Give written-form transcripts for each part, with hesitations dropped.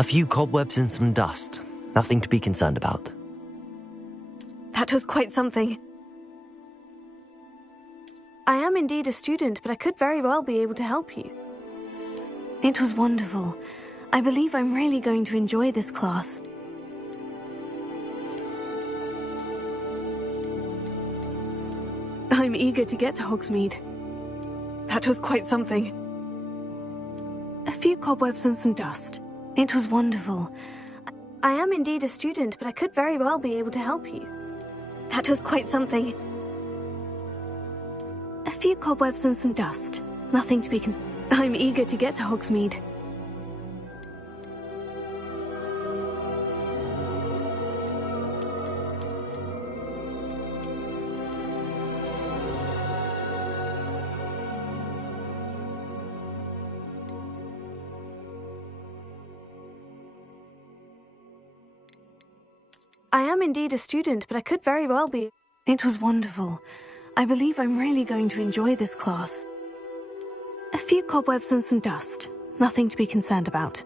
A few cobwebs and some dust. Nothing to be concerned about. That was quite something. I am indeed a student, but I could very well be able to help you. It was wonderful. I believe I'm really going to enjoy this class. I'm eager to get to Hogsmeade. That was quite something. A few cobwebs and some dust. It was wonderful. I am indeed a student, but I could very well be able to help you. That was quite something. A few cobwebs and some dust. Nothing to be I'm eager to get to Hogsmeade. I am indeed a student, but I could very well be. It was wonderful. I believe I'm really going to enjoy this class. A few cobwebs and some dust. Nothing to be concerned about.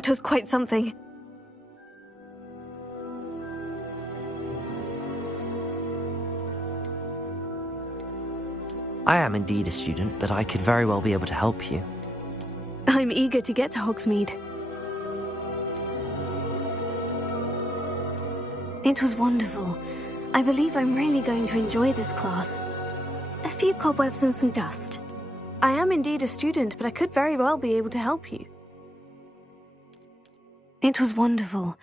That was quite something. I am indeed a student, but I could very well be able to help you. I'm eager to get to Hogsmeade. It was wonderful. I believe I'm really going to enjoy this class. A few cobwebs and some dust. I am indeed a student, but I could very well be able to help you. It was wonderful.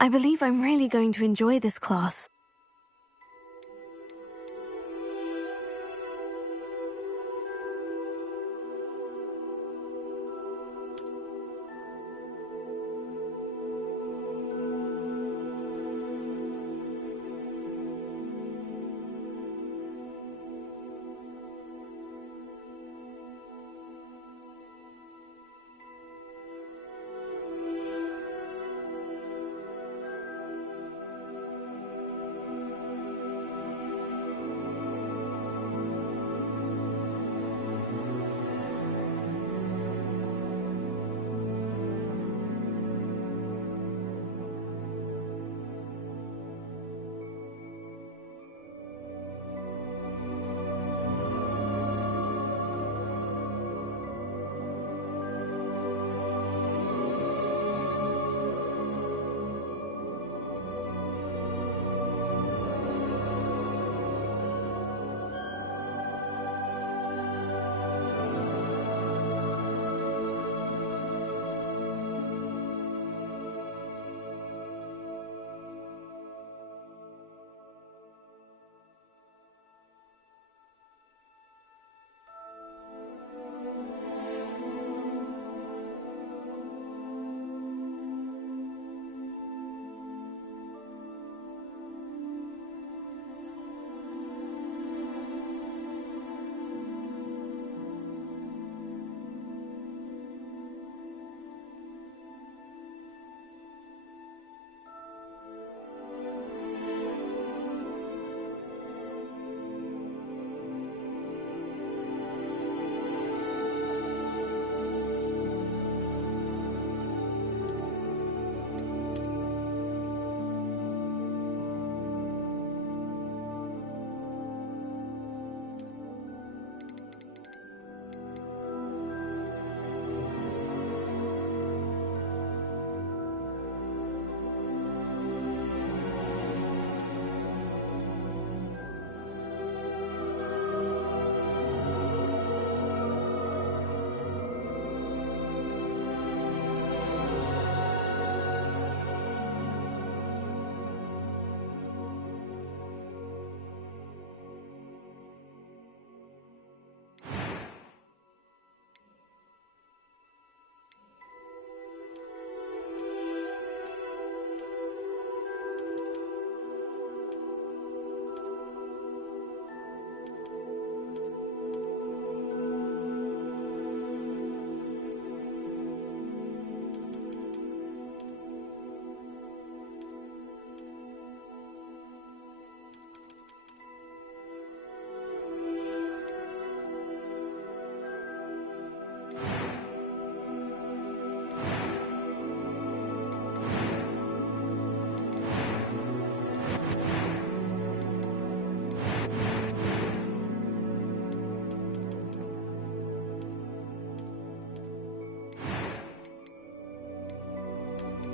I believe I'm really going to enjoy this class.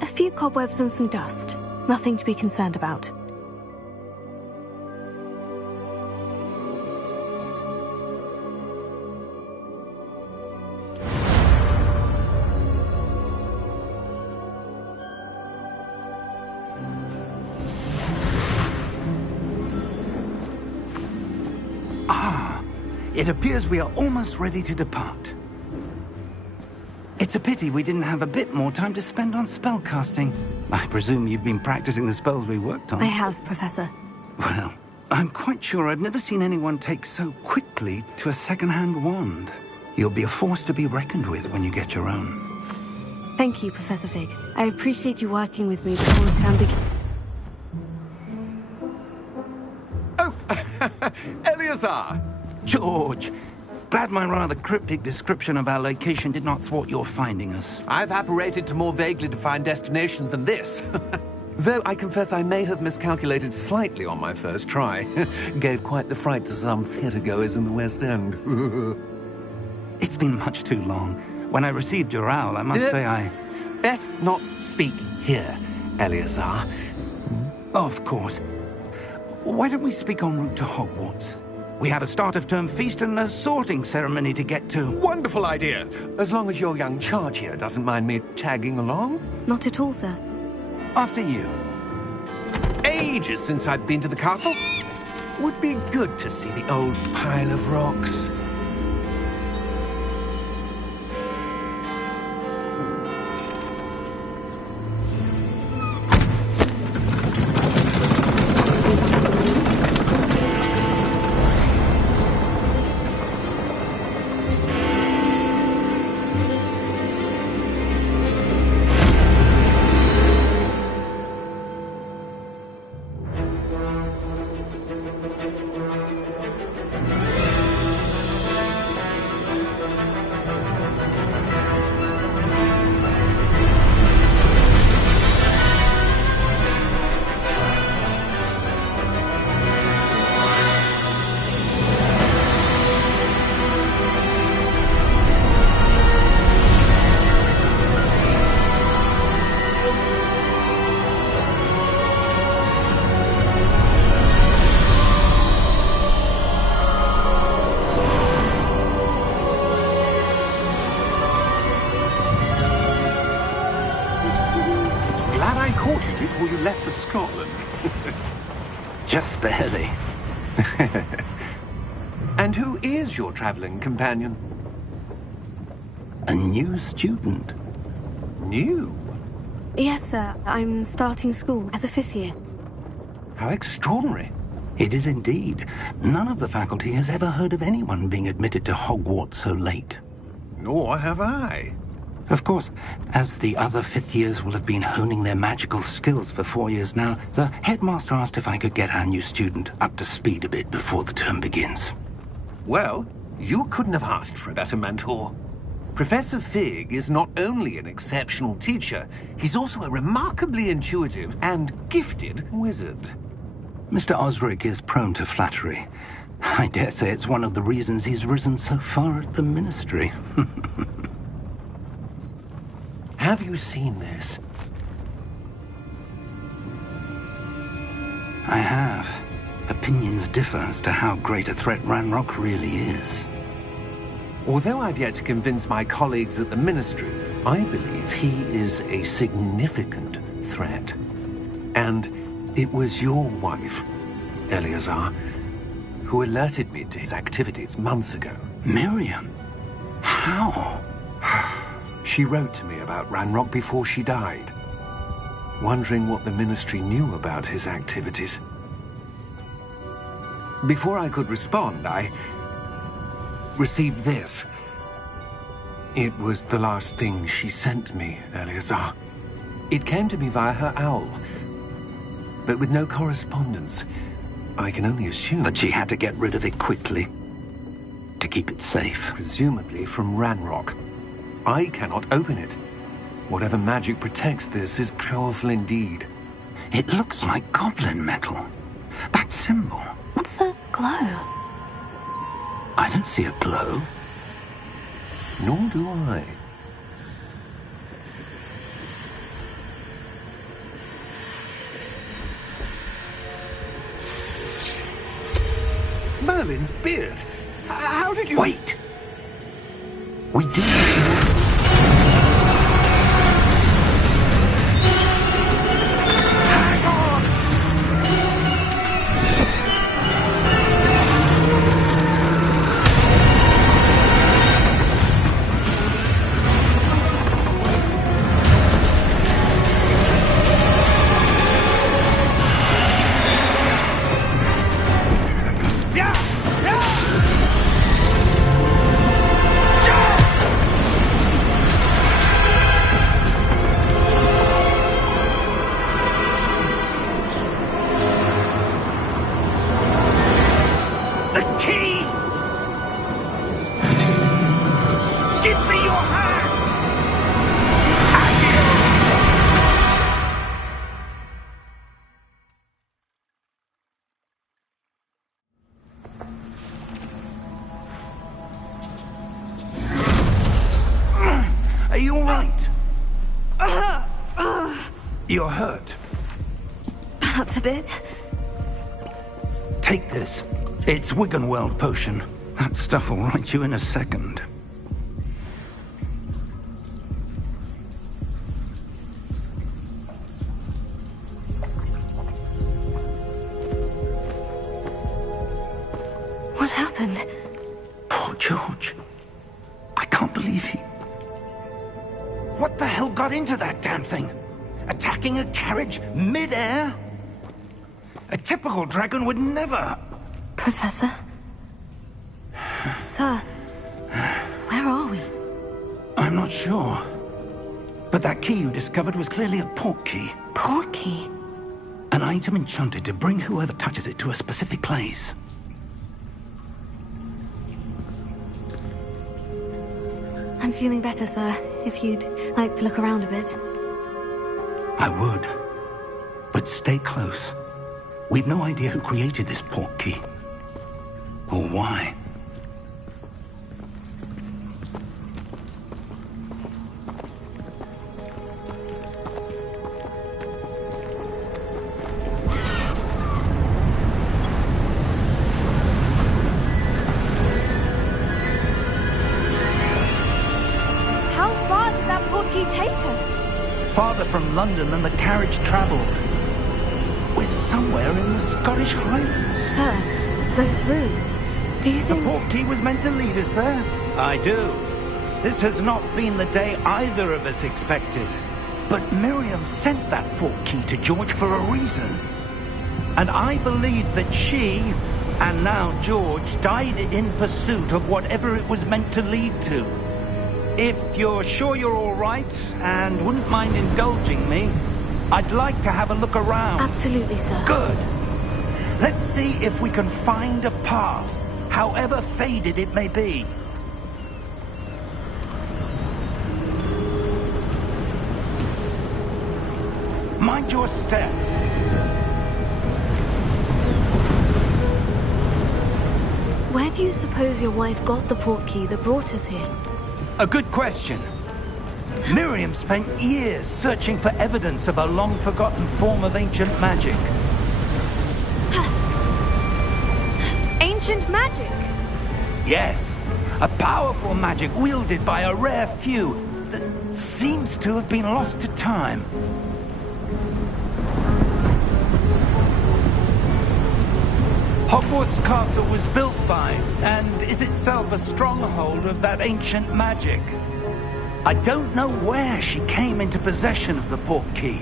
A few cobwebs and some dust. Nothing to be concerned about. It appears we are almost ready to depart. It's a pity we didn't have a bit more time to spend on spellcasting. I presume you've been practicing the spells we worked on. I have, Professor. Well, I'm quite sure I've never seen anyone take so quickly to a second-hand wand. You'll be a force to be reckoned with when you get your own. Thank you, Professor Fig. I appreciate you working with me before the term begins. Oh, Eleazar! George, Glad my rather cryptic description of our location did not thwart your finding us. I've apparated to more vaguely defined destinations than this. Though I confess I may have miscalculated slightly on my first try. Gave quite the fright to some theatregoers in the West End. It's been much too long. When I received your owl, I must say I... Best not speak here, Eleazar. Of course. Why don't we speak en route to Hogwarts? We have a start-of-term feast and a sorting ceremony to get to. Wonderful idea. As long as your young charge here doesn't mind me tagging along. Not at all, sir. After you. Ages since I'd been to the castle. Would be good to see the old pile of rocks. Before you left for Scotland. Just barely. And who is your traveling companion? A new student. New? Yes, sir. I'm starting school as a 5th year. How extraordinary. It is indeed. None of the faculty has ever heard of anyone being admitted to Hogwarts so late. Nor have I. Of course, as the other 5th years will have been honing their magical skills for 4 years now, the headmaster asked if I could get our new student up to speed a bit before the term begins. Well, you couldn't have asked for a better mentor. Professor Fig is not only an exceptional teacher, he's also a remarkably intuitive and gifted wizard. Mr. Osric is prone to flattery. I dare say it's one of the reasons he's risen so far at the Ministry. Have you seen this? I have. Opinions differ as to how great a threat Ranrock really is. Although I've yet to convince my colleagues at the Ministry, I believe he is a significant threat. And it was your wife, Eleazar, who alerted me to his activities months ago. Miriam? How? She wrote to me about Ranrock before she died, wondering what the Ministry knew about his activities. Before I could respond, I received this. It was the last thing she sent me, Eleazar. It came to me via her owl, but with no correspondence. I can only assume that she had to get rid of it quickly, to keep it safe. Presumably from Ranrock. I cannot open it. Whatever magic protects this is powerful indeed. It looks like goblin metal. That symbol. What's that glow? I don't see a glow. Nor do I. Merlin's beard. How did you... Wait! We do... right? You're hurt. Perhaps a bit. Take this. It's Wiggenweld potion. That stuff will right you in a second. What happened? Poor George. I can't believe he... What the hell got into that damn thing? Attacking a carriage mid-air? A typical dragon would never... Professor? Sir, where are we? I'm not sure. But that key you discovered was clearly a port key. Port key? An item enchanted to bring whoever touches it to a specific place. I'm feeling better, sir. If you'd like to look around a bit. I would. But stay close. We've no idea who created this port key. Or why. How far did that port key take us? Farther from London than the carriage travelled. We're somewhere in the Scottish Highlands. Sir, those ruins. Do you The think... port key was meant to lead us there? I do. This has not been the day either of us expected. But Miriam sent that port key to George for a reason. And I believe that she, and now George, died in pursuit of whatever it was meant to lead to. If you're sure you're all right, and wouldn't mind indulging me, I'd like to have a look around. Absolutely, sir. Good. Let's see if we can find a path, however faded it may be. Mind your step. Where do you suppose your wife got the port key that brought us here? A good question. Miriam spent years searching for evidence of a long-forgotten form of ancient magic. Ancient magic? Yes, a powerful magic wielded by a rare few that seems to have been lost to time. Hogwarts Castle was built by, and is itself a stronghold of that ancient magic. I don't know where she came into possession of the port key,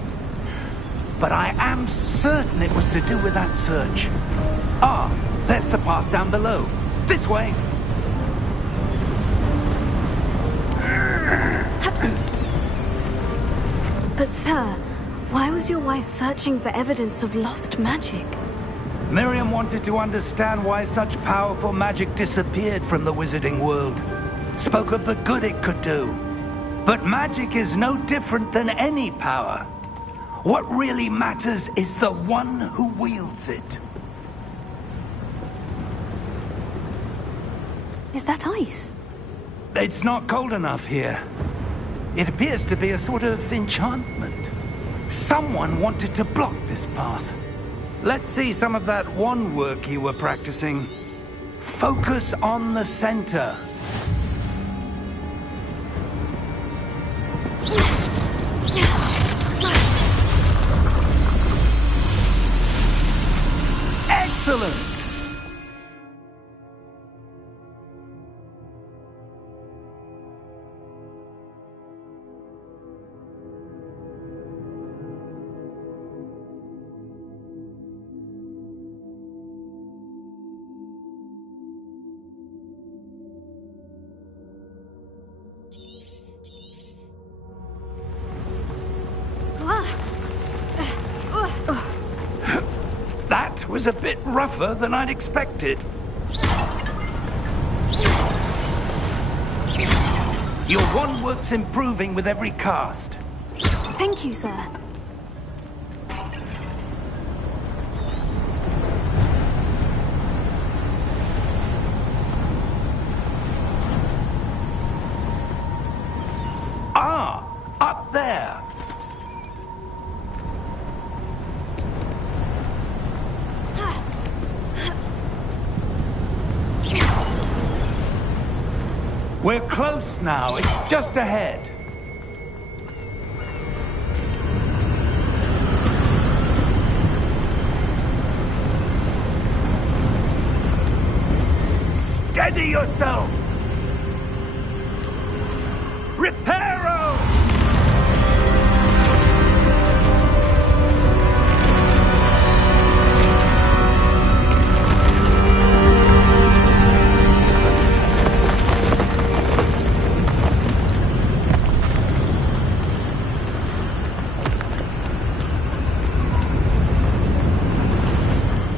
but I am certain it was to do with that search. Ah, there's the path down below. This way. But sir, why was your wife searching for evidence of lost magic? Miriam wanted to understand why such powerful magic disappeared from the wizarding world. Spoke of the good it could do. But magic is no different than any power. What really matters is the one who wields it. Is that ice? It's not cold enough here. It appears to be a sort of enchantment. Someone wanted to block this path. Let's see some of that wand work you were practicing. Focus on the center. Excellent! That was a bit rougher than I'd expected. Your wand work's improving with every cast. Thank you, sir. Ah! up there. We're close now. It's just ahead. Steady yourself! Reparo!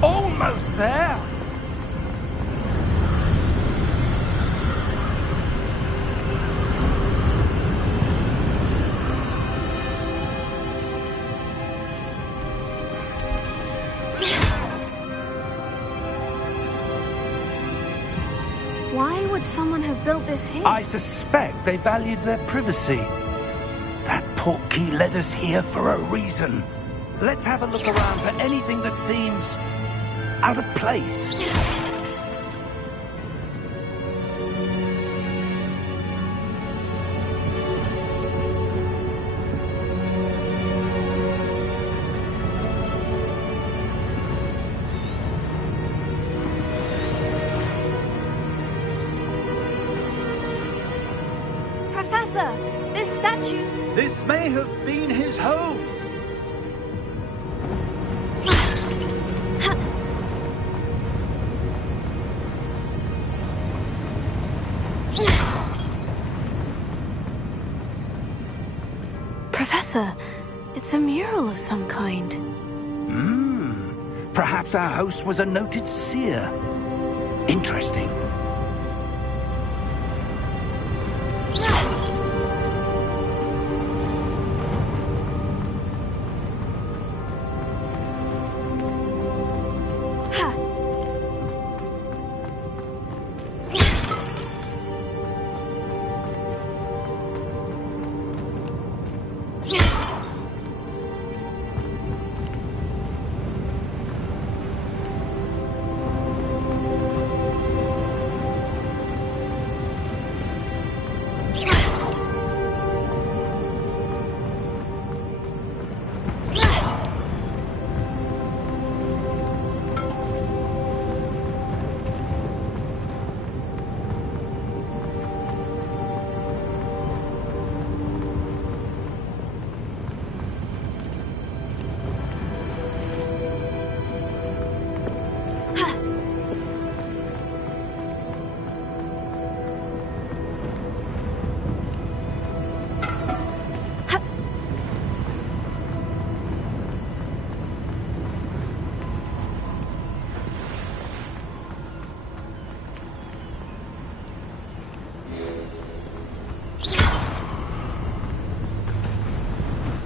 Almost there! Why would someone have built this here? I suspect they valued their privacy. That portkey led us here for a reason. Let's have a look around for anything that seems out of place. Professor, this statue... This may have been his home. Professor, it's a mural of some kind. Perhaps our host was a noted seer. Interesting.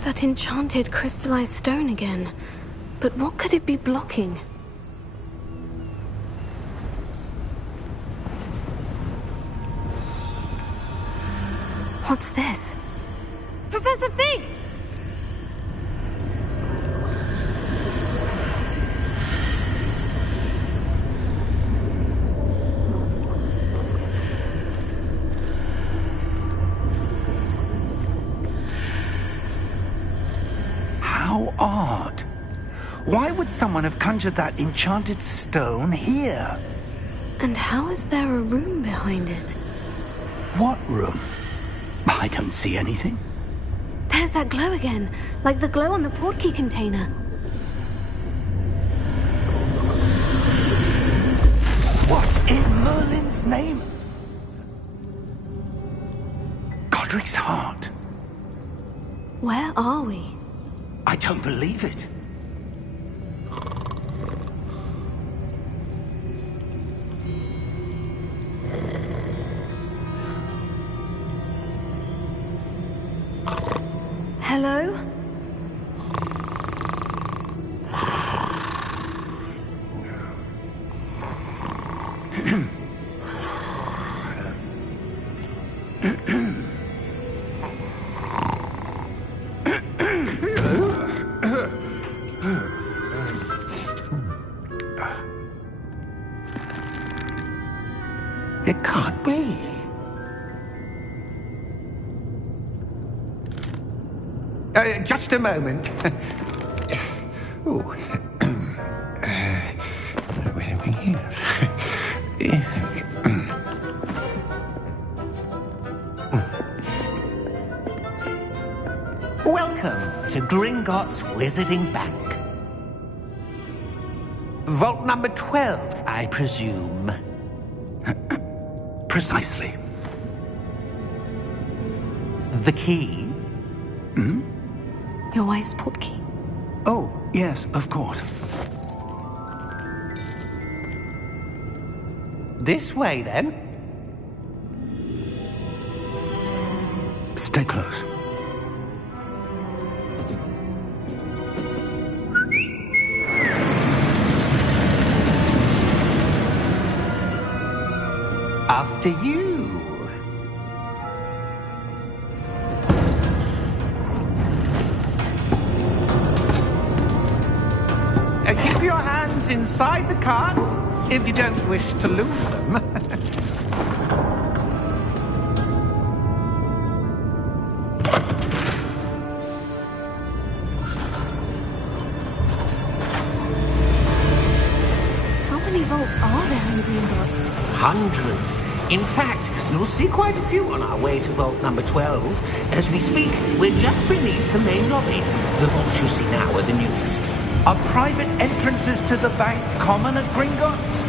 That enchanted crystallized stone again. But what could it be blocking? What's this? Professor Fig! How odd. Why would someone have conjured that enchanted stone here? And how is there a room behind it? What room? I don't see anything. There's that glow again, like the glow on the portkey container. What in Merlin's name? Godric's heart. Where are we? I don't believe it. Hello? It can't be. Just a moment. Ooh. Where are we here? Welcome to Gringotts Wizarding Bank. Vault number 12, I presume. Precisely. The key? Your wife's portkey. Oh, yes, of course. This way, then. Stay close. After you. Keep your hands inside the cart if you don't wish to lose them. How many vaults are there in Gringotts? Hundreds. In fact, you'll see quite a few on our way to vault number 12. As we speak, we're just beneath the main lobby. The vaults you see now are the newest. Are private entrances to the bank common at Gringotts?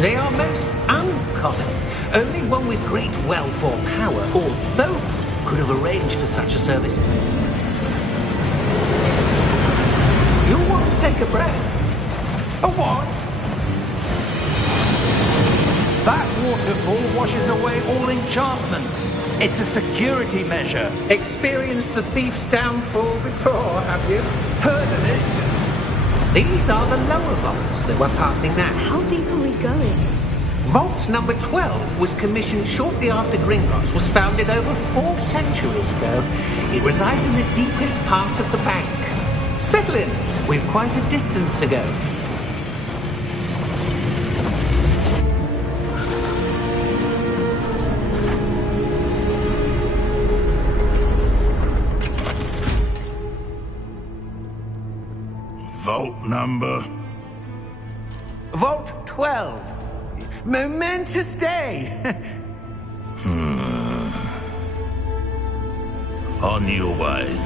They are most uncommon. Only one with great wealth or power, or both, could have arranged for such a service. You'll want to take a breath. A what? That waterfall washes away all enchantments. It's a security measure. Experienced the thief's downfall before, have you? Heard of it? These are the lower vaults that we're passing now. How deep are we going? Vault number 12 was commissioned shortly after Gringotts was founded over 4 centuries ago. It resides in the deepest part of the bank. Settle in. We've quite a distance to go. Vault number? Vault 12. Momentous day. On your way.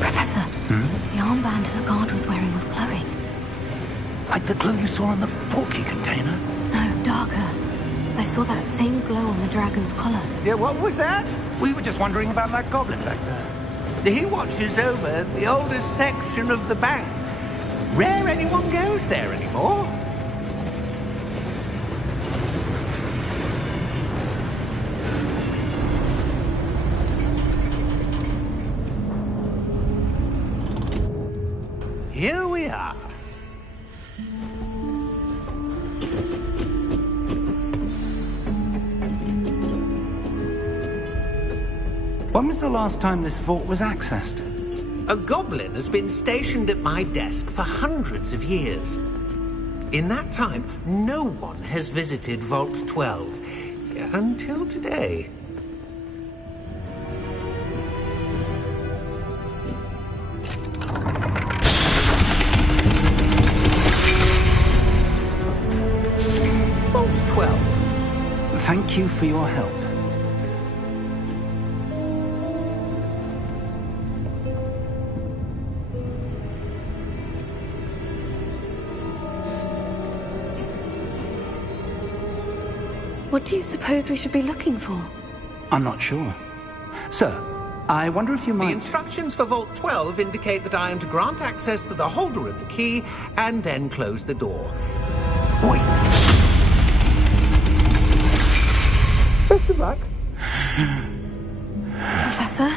Professor, the armband that guard was wearing was glowing. Like the glow you saw on the portkey container? No, darker. I saw that same glow on the dragon's collar. Yeah, what was that? We were just wondering about that goblin back there. He watches over the oldest section of the bank. Rare anyone goes there anymore. Here we are. When was the last time this vault was accessed? A goblin has been stationed at my desk for hundreds of years. In that time, no one has visited Vault 12 until today. Vault 12. Thank you for your help. What do you suppose we should be looking for? I'm not sure. Sir, I wonder if you The might... instructions for Vault 12 indicate that I am to grant access to the holder of the key and then close the door. Wait! Best of luck. Professor?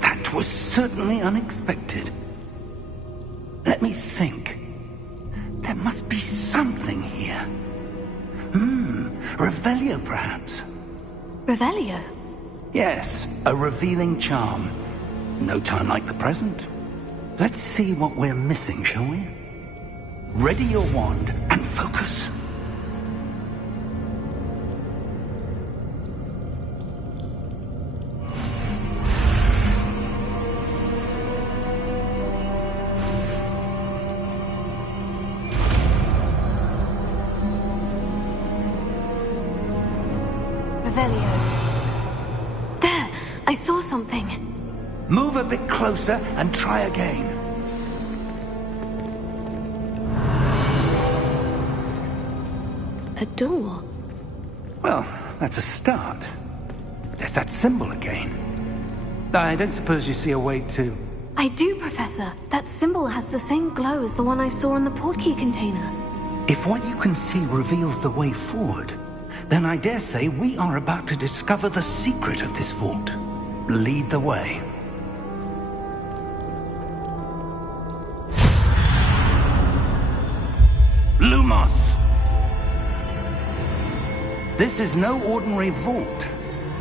That was certainly unexpected. Let me think. There must be something here. Revelio, perhaps? Revelio? Yes, a revealing charm. No time like the present. Let's see what we're missing, shall we? Ready your wand and focus. Revelio. There! I saw something. Move a bit closer and try again. A door? Well, that's a start. There's that symbol again. I don't suppose you see a way to... I do, Professor. That symbol has the same glow as the one I saw in the portkey container. If what you can see reveals the way forward, then I dare say we are about to discover the secret of this vault. Lead the way. Lumos! This is no ordinary vault.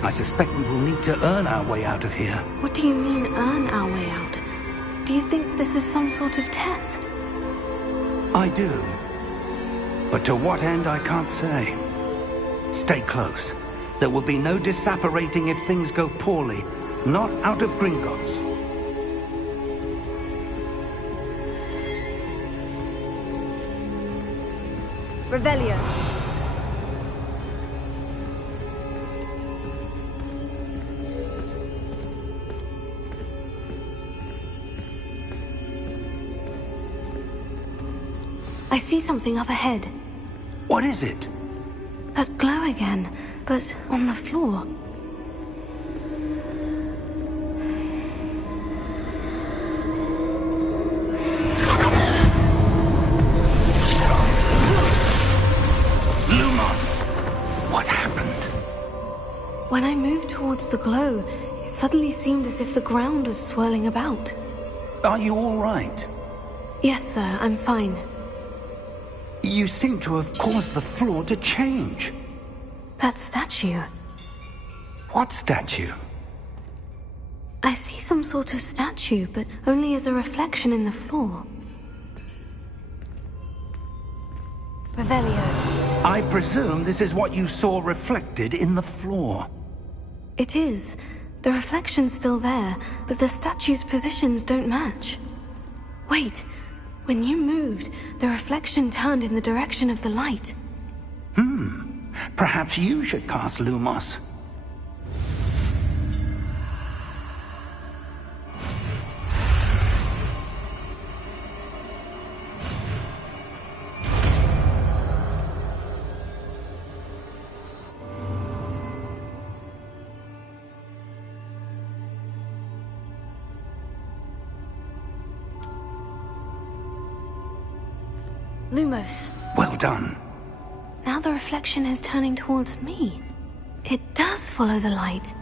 I suspect we will need to earn our way out of here. What do you mean, earn our way out? Do you think this is some sort of test? I do. But to what end, I can't say. Stay close. There will be no disapparating if things go poorly. Not out of Gringotts. Revelio. I see something up ahead. What is it? That glow again, but on the floor. Lumos! What happened? When I moved towards the glow, it suddenly seemed as if the ground was swirling about. Are you all right? Yes, sir, I'm fine. You seem to have caused the floor to change. That statue. What statue? I see some sort of statue, but only as a reflection in the floor. Revelio. I presume this is what you saw reflected in the floor. It is. The reflection's still there, but the statue's positions don't match. Wait. When you moved, the reflection turned in the direction of the light. Perhaps you should cast Lumos. Lumos. Well done. Now the reflection is turning towards me. It does follow the light.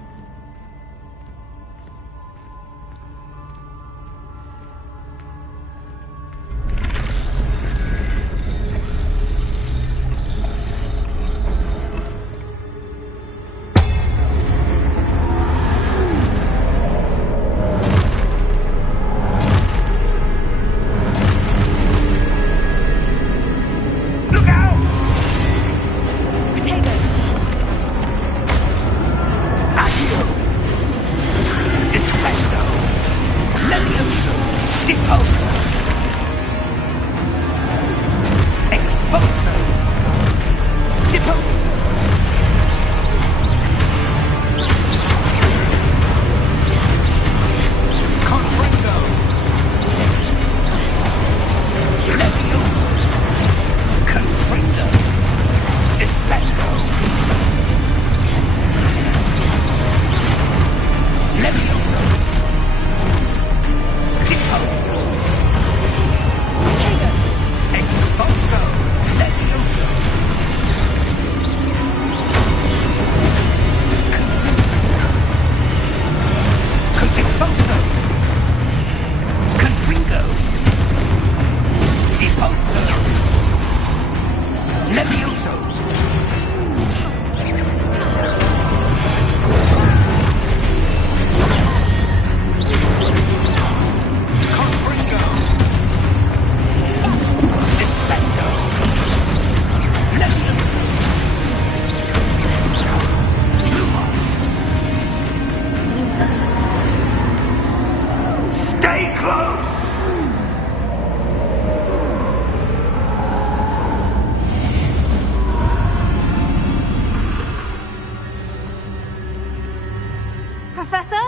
Professor?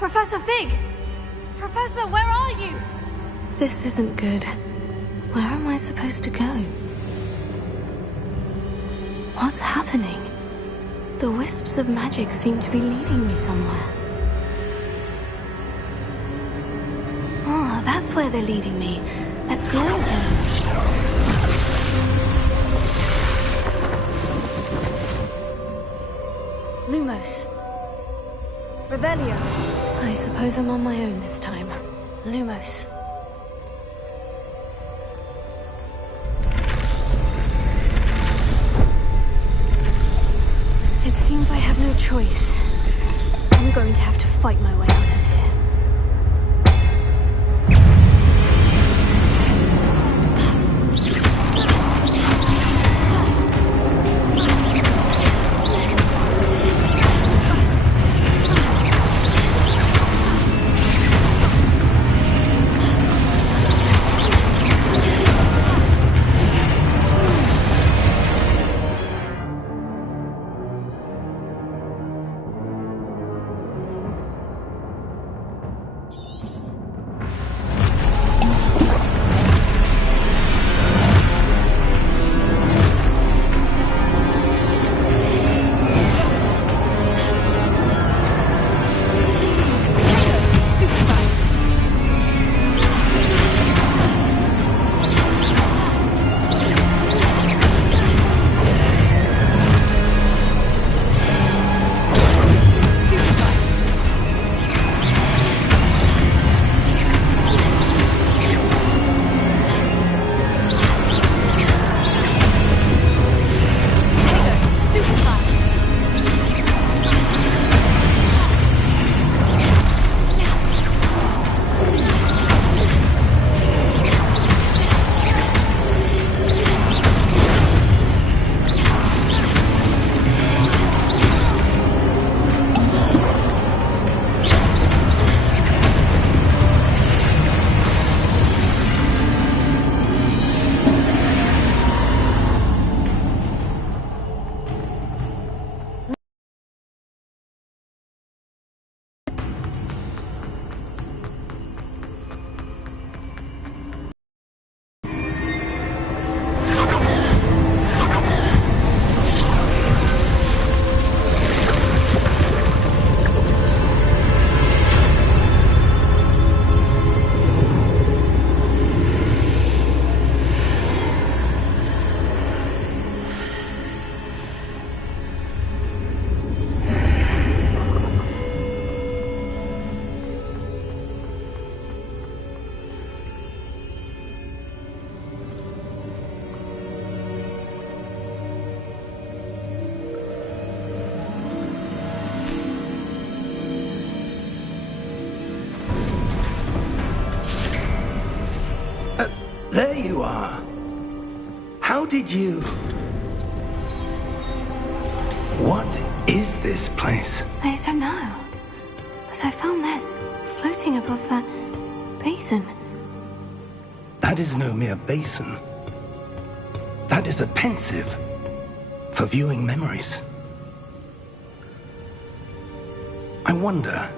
Professor Fig! Professor, where are you? This isn't good. Where am I supposed to go? What's happening? The wisps of magic seem to be leading me somewhere. Ah, that's where they're leading me. That glow again. Lumos. Revelio. I suppose I'm on my own this time. Lumos. It seems I have no choice. I'm going to have to fight my way out of here. There you are. How did you... What is this place? I don't know. But I found this floating above that basin. That is no mere basin. That is a pensive for viewing memories. I wonder...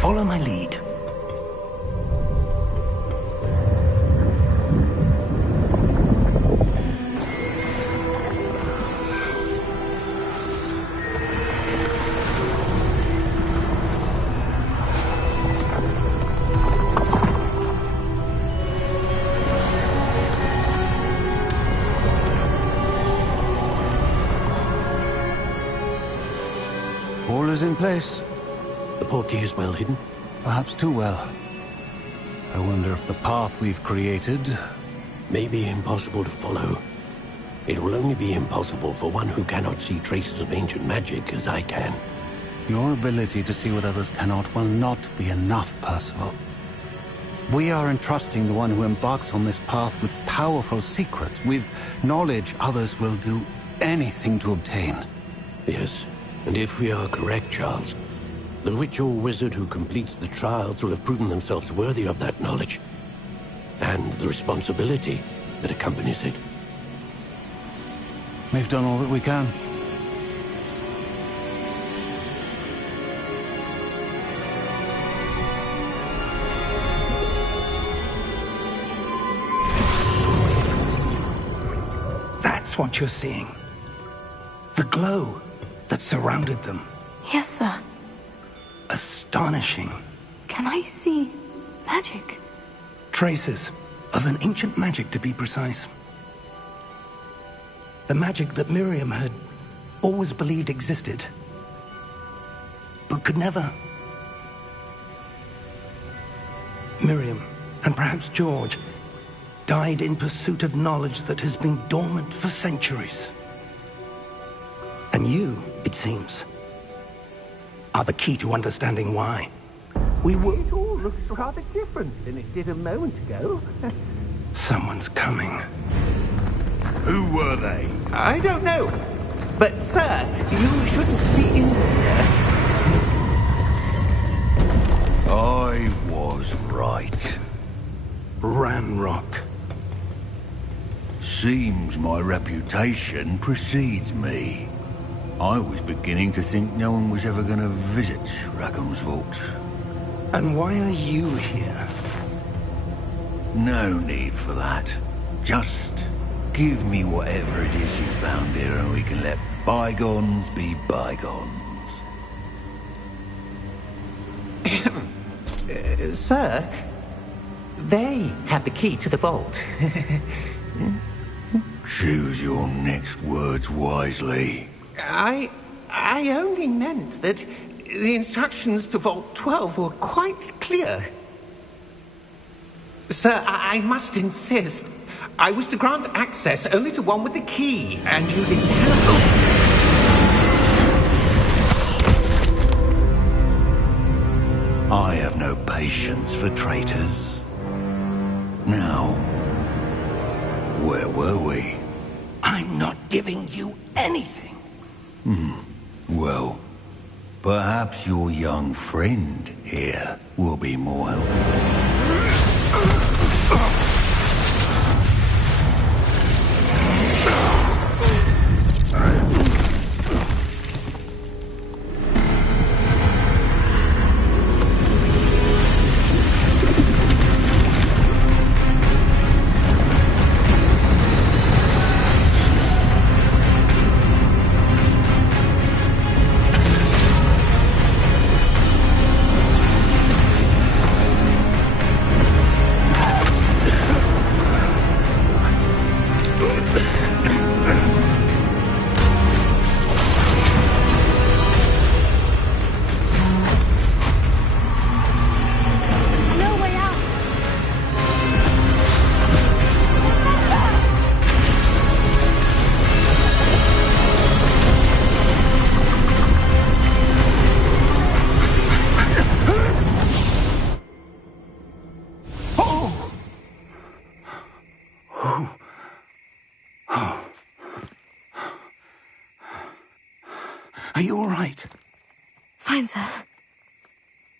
Follow my lead. All is in place. The portkey is well hidden. Perhaps too well. I wonder if the path we've created... May be impossible to follow. It will only be impossible for one who cannot see traces of ancient magic as I can. Your ability to see what others cannot will not be enough, Percival. We are entrusting the one who embarks on this path with powerful secrets, with knowledge others will do anything to obtain. Yes, and if we are correct, Charles, The witch or wizard who completes the trials will have proven themselves worthy of that knowledge, and the responsibility that accompanies it. We've done all that we can. That's what you're seeing. The glow that surrounded them. Yes, sir. Astonishing. Can I see magic? Traces of an ancient magic, to be precise. The magic that Miriam had always believed existed, but could never. Miriam, and perhaps George, died in pursuit of knowledge that has been dormant for centuries. And you, it seems, are the key to understanding why. It all looks rather different than it did a moment ago. Someone's coming. Who were they? I don't know. But, sir, you shouldn't be in here. I was right. Ranrock. Seems my reputation precedes me. I was beginning to think no one was ever going to visit Rackham's vault. And why are you here? No need for that. Just give me whatever it is you found here and we can let bygones be bygones. Sir, they have the key to the vault. Choose your next words wisely. I only meant that the instructions to Vault 12 were quite clear. Sir, I must insist. I was to grant access only to one with the key, and you didn't have I have no patience for traitors. Now, where were we? I'm not giving you anything. Well, perhaps your young friend here will be more helpful. Are you all right? Fine, sir.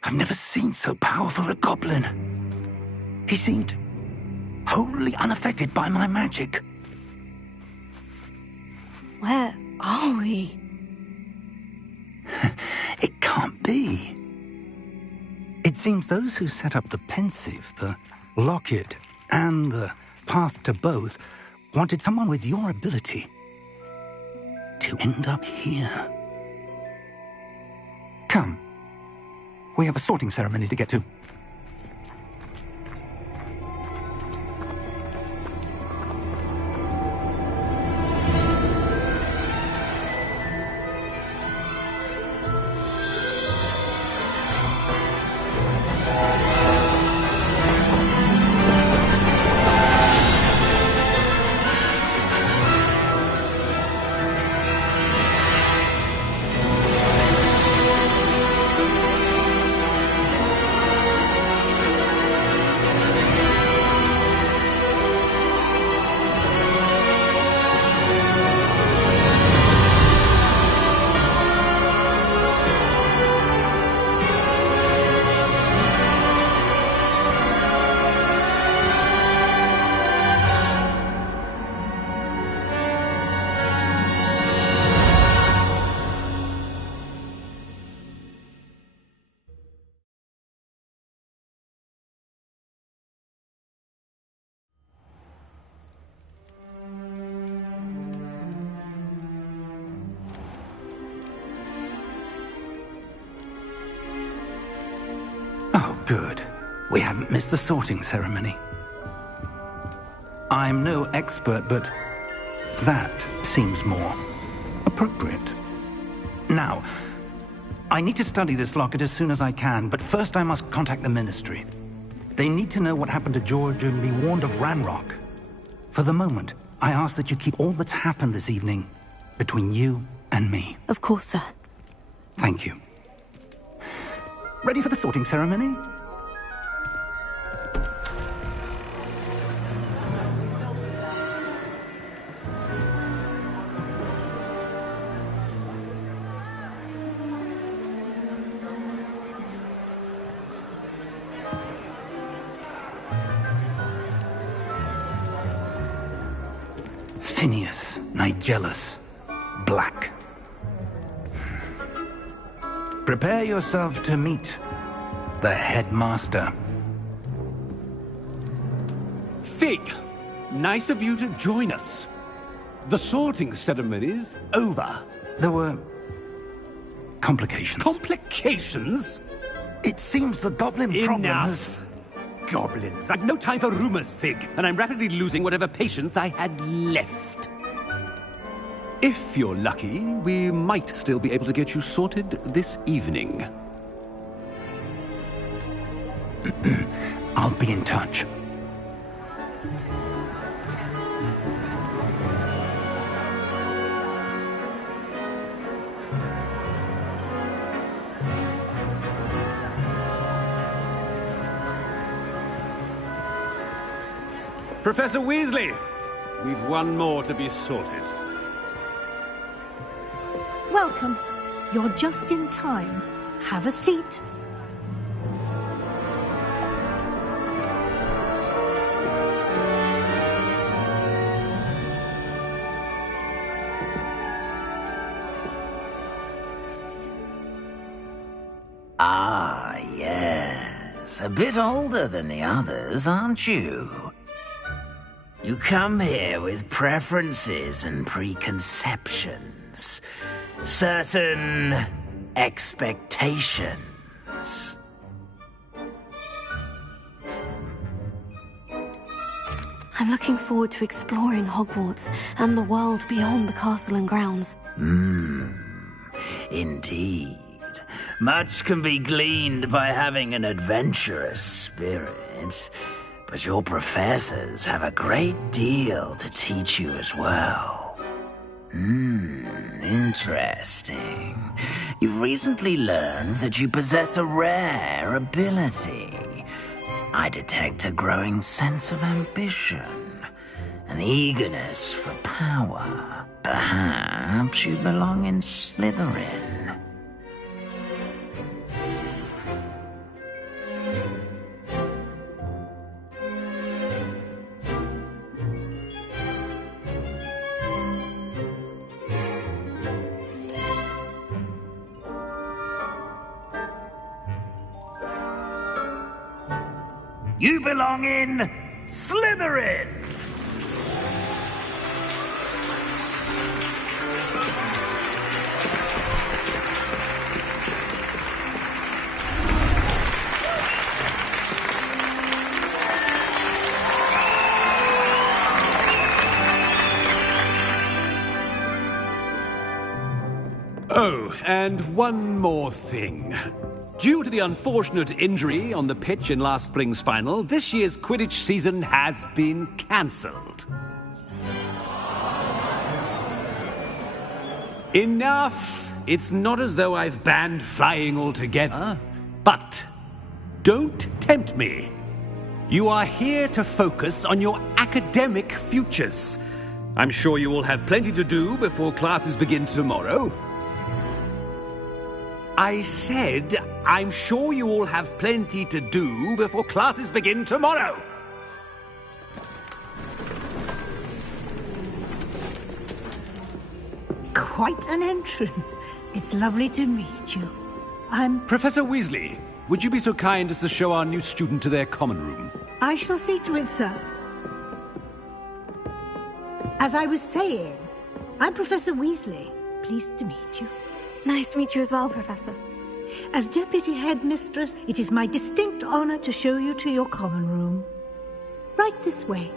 I've never seen so powerful a goblin. He seemed wholly unaffected by my magic. Where are we? It can't be. It seems those who set up the pensive, the locket, and the path to both wanted someone with your ability to end up here. Come. We have a sorting ceremony to get to. Oh, good. We haven't missed the sorting ceremony. I'm no expert, but that seems more appropriate. Now, I need to study this locket as soon as I can, but first I must contact the Ministry. They need to know what happened to George and be warned of Ranrock. For the moment, I ask that you keep all that's happened this evening between you and me. Of course, sir. Thank you. Ready for the sorting ceremony? Phineas, Nigellus, Black. Prepare yourself to meet the headmaster. Fig, nice of you to join us. The sorting ceremony's over. There were complications. Complications? It seems the goblin problem has... Enough! Goblins. I've no time for rumors, Fig, and I'm rapidly losing whatever patience I had left. If you're lucky, we might still be able to get you sorted this evening. I'll be in touch. Professor Weasley, we've one more to be sorted. Welcome. You're just in time. Have a seat. Ah, yes. A bit older than the others, aren't you? You come here with preferences and preconceptions. Certain expectations. I'm looking forward to exploring Hogwarts and the world beyond the castle and grounds. Indeed. Much can be gleaned by having an adventurous spirit, but your professors have a great deal to teach you as well. Interesting. You've recently learned that you possess a rare ability. I detect a growing sense of ambition, an eagerness for power. Perhaps you belong in Slytherin. You belong in Slytherin! Oh, and one more thing. Due to the unfortunate injury on the pitch in last spring's final, this year's Quidditch season has been cancelled. Enough! It's not as though I've banned flying altogether, but don't tempt me. You are here to focus on your academic futures. I'm sure you will have plenty to do before classes begin tomorrow. I said, I'm sure you all have plenty to do before classes begin tomorrow. Quite an entrance. It's lovely to meet you. I'm... Professor Weasley, would you be so kind as to show our new student to their common room? I shall see to it, sir. As I was saying, I'm Professor Weasley. Pleased to meet you. Nice to meet you as well, Professor. As Deputy Headmistress, it is my distinct honor to show you to your common room. Right this way.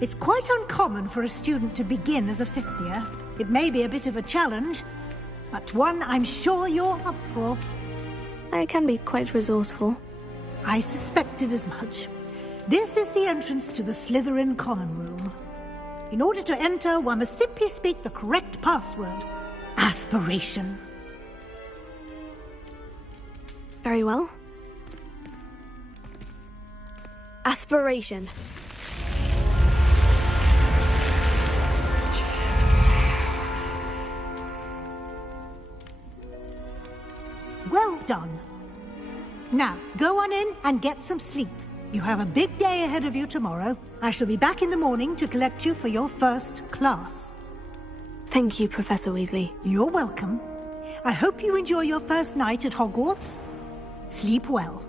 It's quite uncommon for a student to begin as a fifth year. It may be a bit of a challenge, but one I'm sure you're up for. I can be quite resourceful. I suspected as much. This is the entrance to the Slytherin common room. In order to enter, one must simply speak the correct password. Aspiration. Very well. Aspiration. Well done. Now, go on in and get some sleep. You have a big day ahead of you tomorrow. I shall be back in the morning to collect you for your first class. Thank you, Professor Weasley. You're welcome. I hope you enjoy your first night at Hogwarts. Sleep well.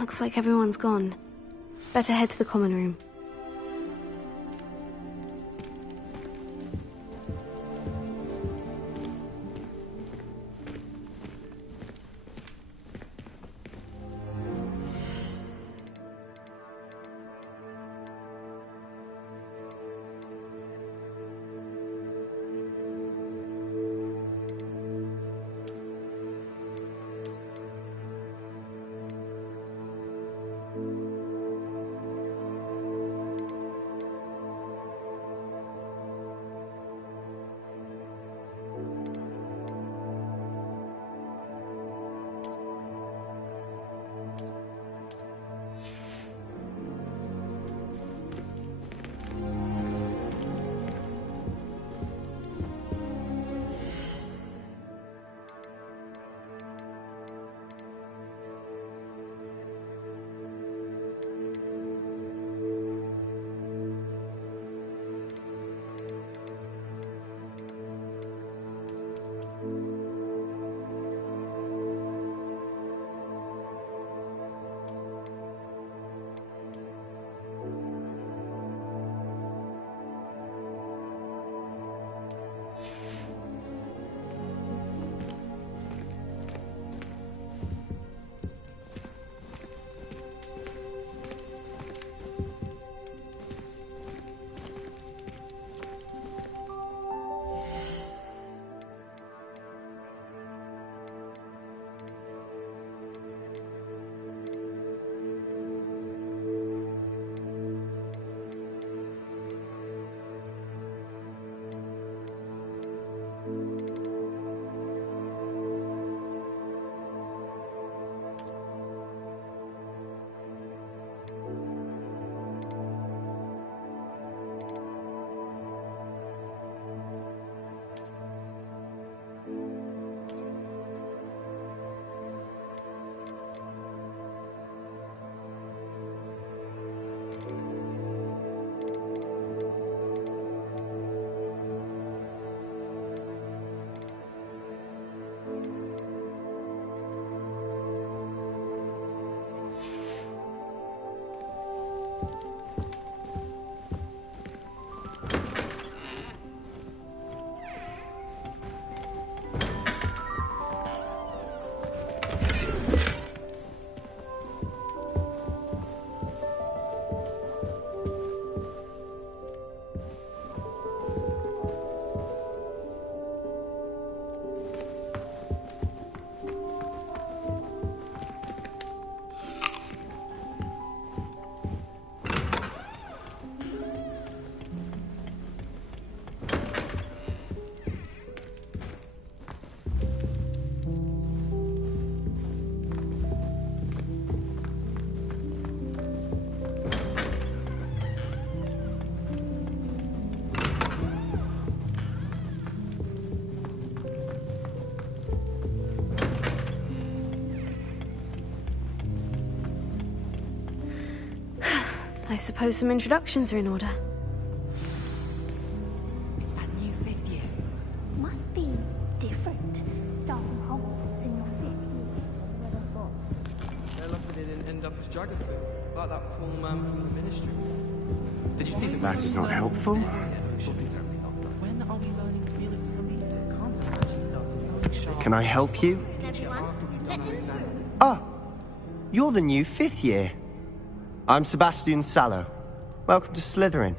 Looks like everyone's gone. Better head to the common room. I suppose some introductions are in order. That new 5th year. Must be different. Starting Hogwarts in your 5th year. Never thought. They're lucky they didn't end up as Drago, like that poor man from the Ministry. Did you see the That is not helpful. When are we learning feeling release? Can I help you? Everyone, let him through. Ah, you're the new 5th year. I'm Sebastian Sallow. Welcome to Slytherin.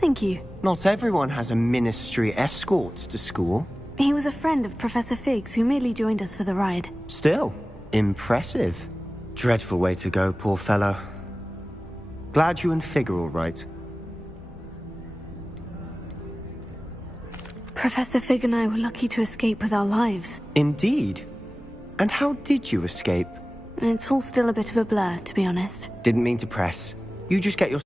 Thank you. Not everyone has a ministry escort to school. He was a friend of Professor Fig's who merely joined us for the ride. Still, impressive. Dreadful way to go, poor fellow. Glad you and Fig are all right. Professor Fig and I were lucky to escape with our lives. Indeed. And how did you escape? It's all still a bit of a blur, to be honest. Didn't mean to press. You just get your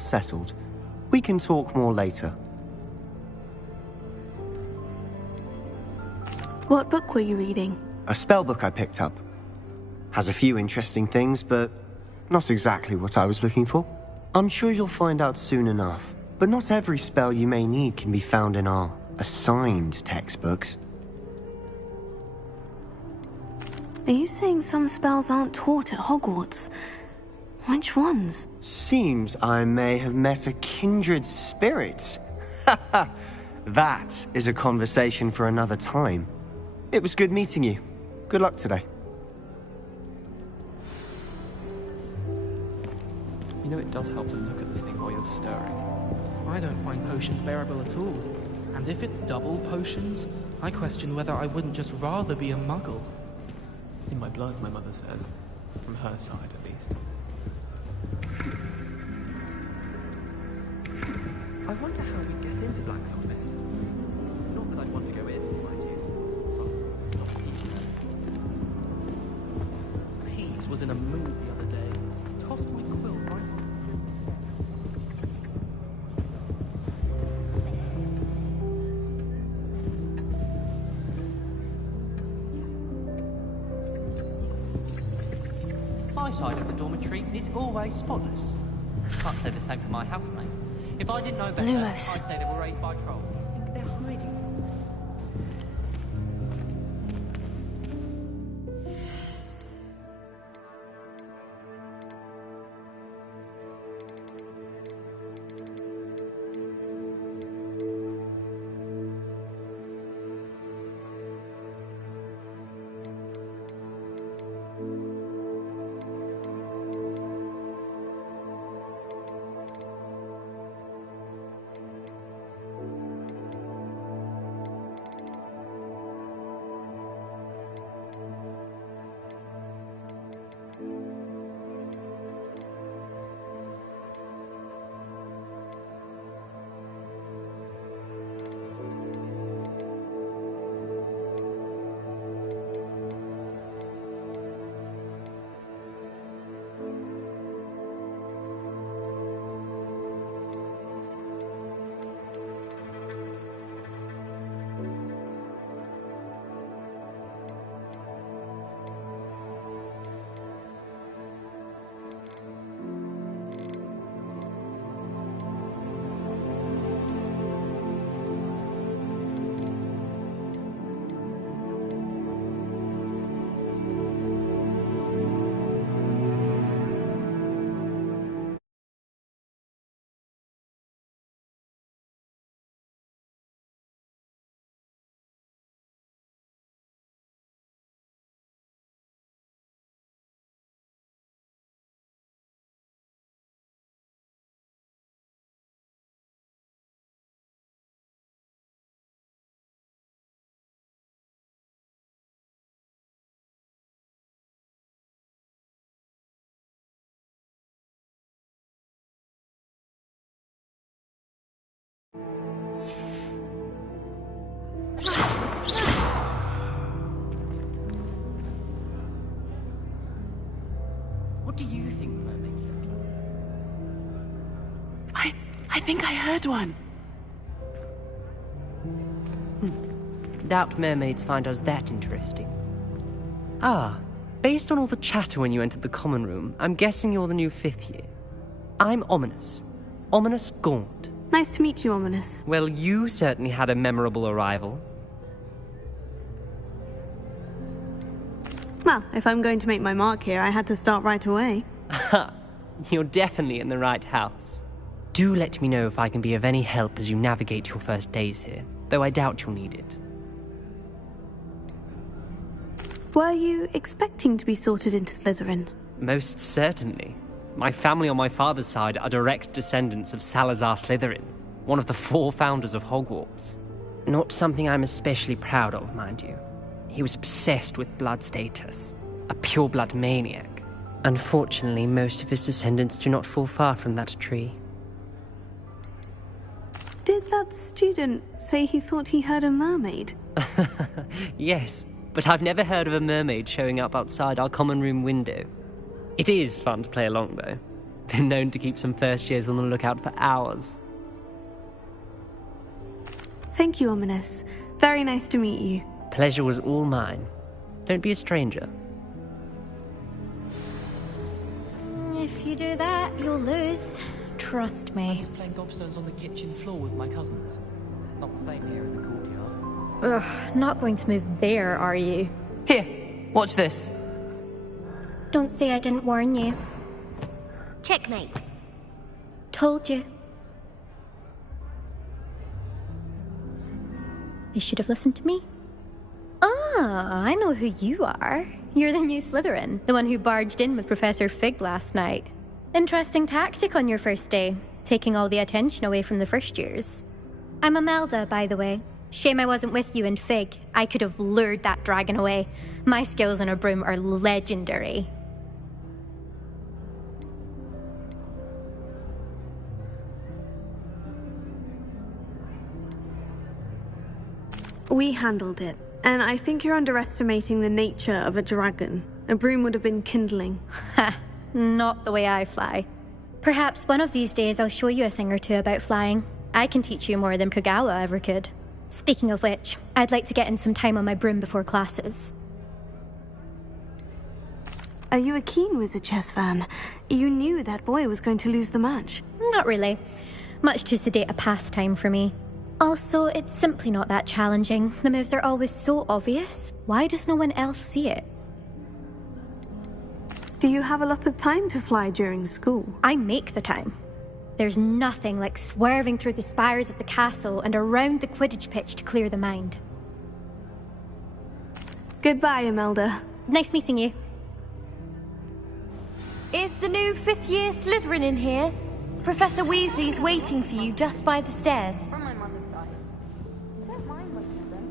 settled. We can talk more later. What book were you reading? A spell book I picked up. Has a few interesting things, but not exactly what I was looking for. I'm sure you'll find out soon enough. But not every spell you may need can be found in our assigned textbooks. Are you saying some spells aren't taught at Hogwarts? Which ones? Seems I may have met a kindred spirit. That is a conversation for another time. It was good meeting you. Good luck today. You know, it does help to look at the thing while you're stirring. I don't find potions bearable at all. And if it's double potions, I question whether I wouldn't just rather be a muggle. In my blood, my mother says. From her side, at least. I wonder how we get into Black's office. Not that I'd want to go in, mind you. Well, not teaching her. Peeves was in a mood the other day. Tossed my quill right on. My side of the dormitory is always spotless. Can't say the same for my housemates. If I didn't know better, Lumos. I'd say they were raised by trolls. I think they're hiding from us. What do you think mermaids look like? I think I heard one. Doubt mermaids find us that interesting. Ah, based on all the chatter when you entered the common room, I'm guessing you're the new 5th year. I'm Ominous. Ominous Gaunt. Nice to meet you, Ominous. Well, you certainly had a memorable arrival. Well, if I'm going to make my mark here, I had to start right away. Ha! You're definitely in the right house. Do let me know if I can be of any help as you navigate your first days here, though I doubt you'll need it. Were you expecting to be sorted into Slytherin? Most certainly. My family on my father's side are direct descendants of Salazar Slytherin, one of the 4 founders of Hogwarts. Not something I'm especially proud of, mind you. He was obsessed with blood status, a pure-blood maniac. Unfortunately, most of his descendants do not fall far from that tree. Did that student say he thought he heard a mermaid? Yes, but I've never heard of a mermaid showing up outside our common room window. It is fun to play along, though. Been known to keep some first years on the lookout for hours. Thank you, Ominous. Very nice to meet you. Pleasure was all mine. Don't be a stranger. If you do that, you'll lose. Trust me. I was playing gobstones on the kitchen floor with my cousins. Not the same here in the courtyard. Ugh, not going to move there, are you? Here, watch this. Don't say I didn't warn you. Checkmate. Told you. They should have listened to me. Ah, I know who you are. You're the new Slytherin, the one who barged in with Professor Fig last night. Interesting tactic on your first day, taking all the attention away from the first years. I'm Imelda, by the way. Shame I wasn't with you in Fig. I could have lured that dragon away. My skills on a broom are legendary. We handled it, and I think you're underestimating the nature of a dragon. A broom would have been kindling. Ha, not the way I fly. Perhaps one of these days I'll show you a thing or two about flying. I can teach you more than Kagawa ever could. Speaking of which, I'd like to get in some time on my broom before classes. Are you a keen Wizard Chess fan? You knew that boy was going to lose the match. Not really. Much too sedate a pastime for me. Also, it's simply not that challenging. The moves are always so obvious. Why does no one else see it? Do you have a lot of time to fly during school? I make the time. There's nothing like swerving through the spires of the castle and around the Quidditch pitch to clear the mind. Goodbye, Imelda. Nice meeting you. Is the new 5th year Slytherin in here? Professor Weasley's waiting for you just by the stairs. From my mother's side. I don't mind waiting for them.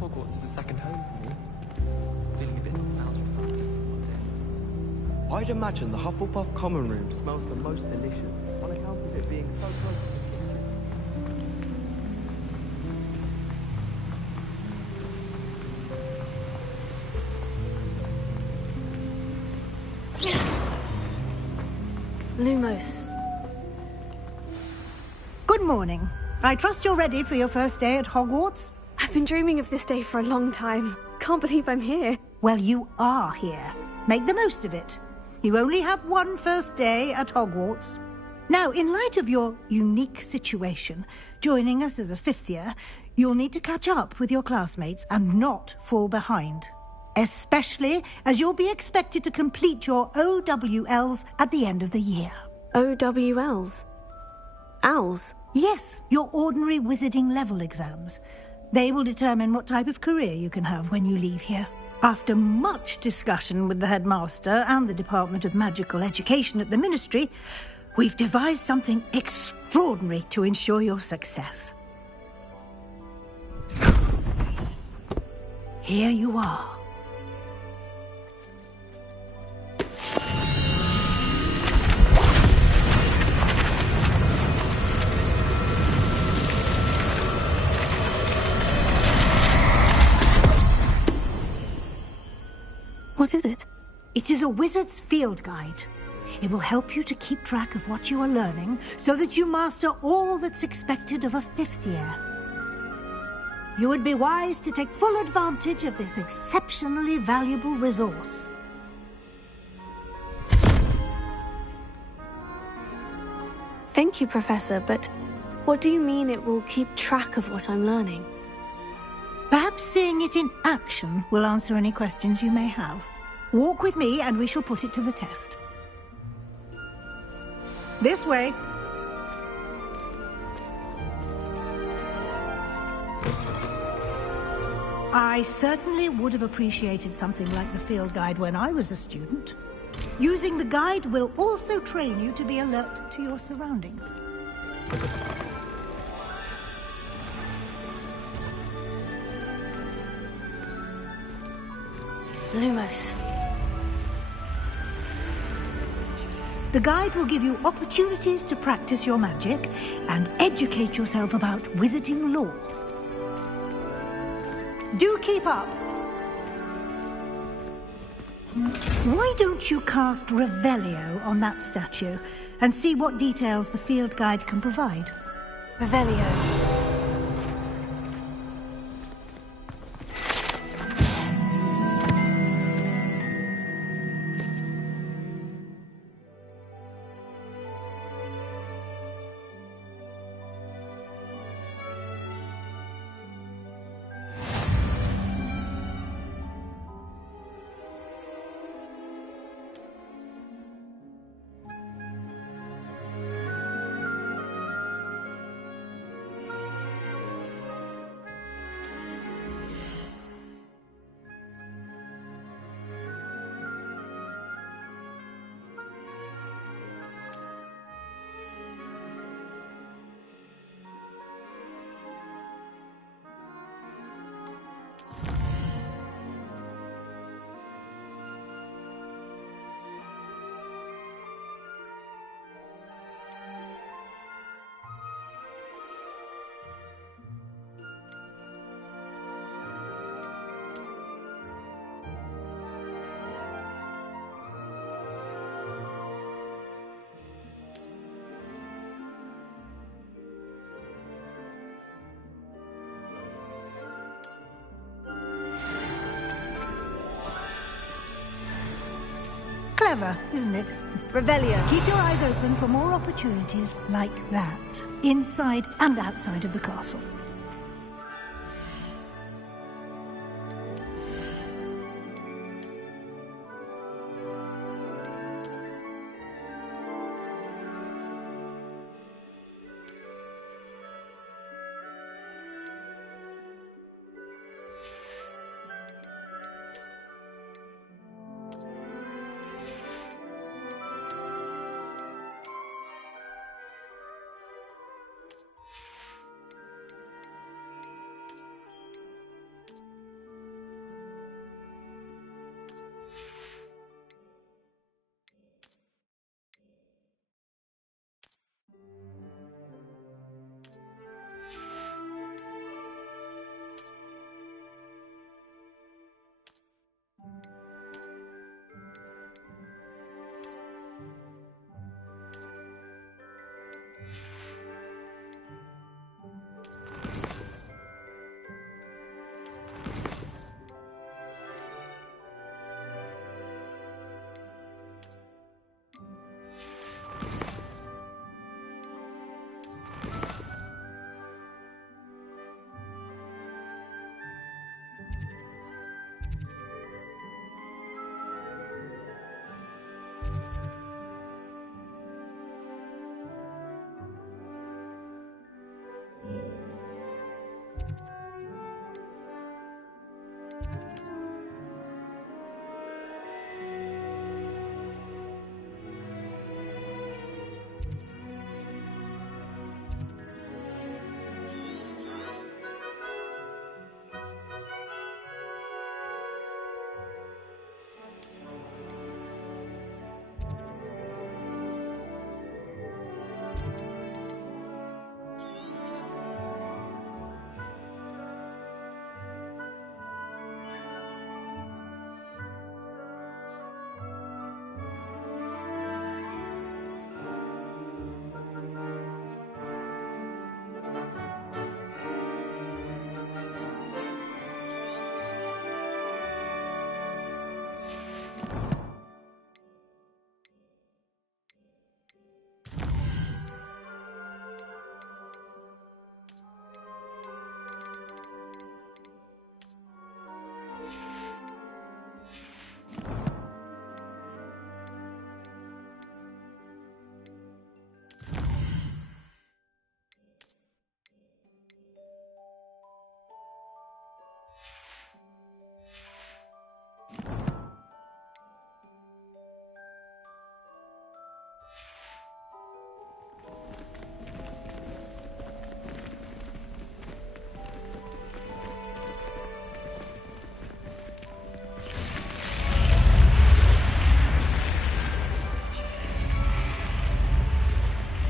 Hogwarts is a second home for me. Feeling a bit nostalgic about it. I'd imagine the Hufflepuff common room smells the most delicious, on account of it being so close to the kitchen. Lumos. Good morning. I trust you're ready for your first day at Hogwarts? I've been dreaming of this day for a long time. Can't believe I'm here. Well, you are here. Make the most of it. You only have one first day at Hogwarts. Now, in light of your unique situation, joining us as a 5th year, you'll need to catch up with your classmates and not fall behind. Especially as you'll be expected to complete your OWLs at the end of the year. OWLs? Owls? Yes, your ordinary wizarding level exams. They will determine what type of career you can have when you leave here. After much discussion with the headmaster and the Department of Magical Education at the Ministry, we've devised something extraordinary to ensure your success. Here you are. What is it? It is a wizard's field guide. It will help you to keep track of what you are learning so that you master all that's expected of a 5th year. You would be wise to take full advantage of this exceptionally valuable resource. Thank you, Professor, but what do you mean it will keep track of what I'm learning? Perhaps seeing it in action will answer any questions you may have. Walk with me and we shall put it to the test. This way. I certainly would have appreciated something like the field guide when I was a student. Using the guide will also train you to be alert to your surroundings. Lumos. The guide will give you opportunities to practice your magic and educate yourself about wizarding lore. Do keep up! Why don't you cast Revelio on that statue and see what details the field guide can provide? Revelio. Clever, isn't it? Revelio. Keep your eyes open for more opportunities like that, inside and outside of the castle.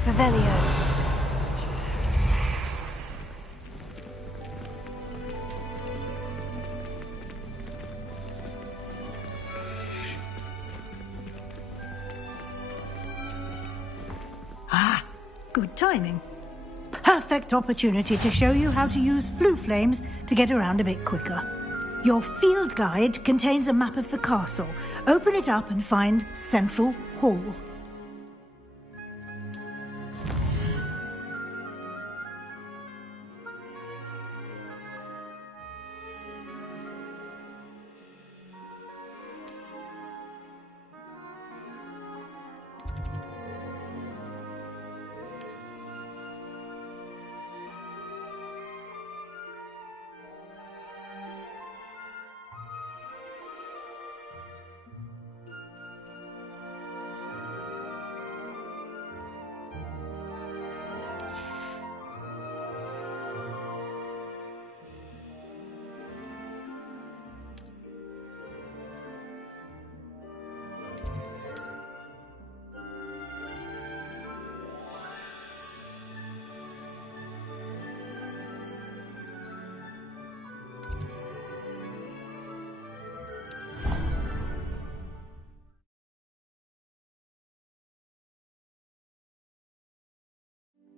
Revelio. Ah, good timing. Perfect opportunity to show you how to use flue flames to get around a bit quicker. Your field guide contains a map of the castle. Open it up and find Central Hall.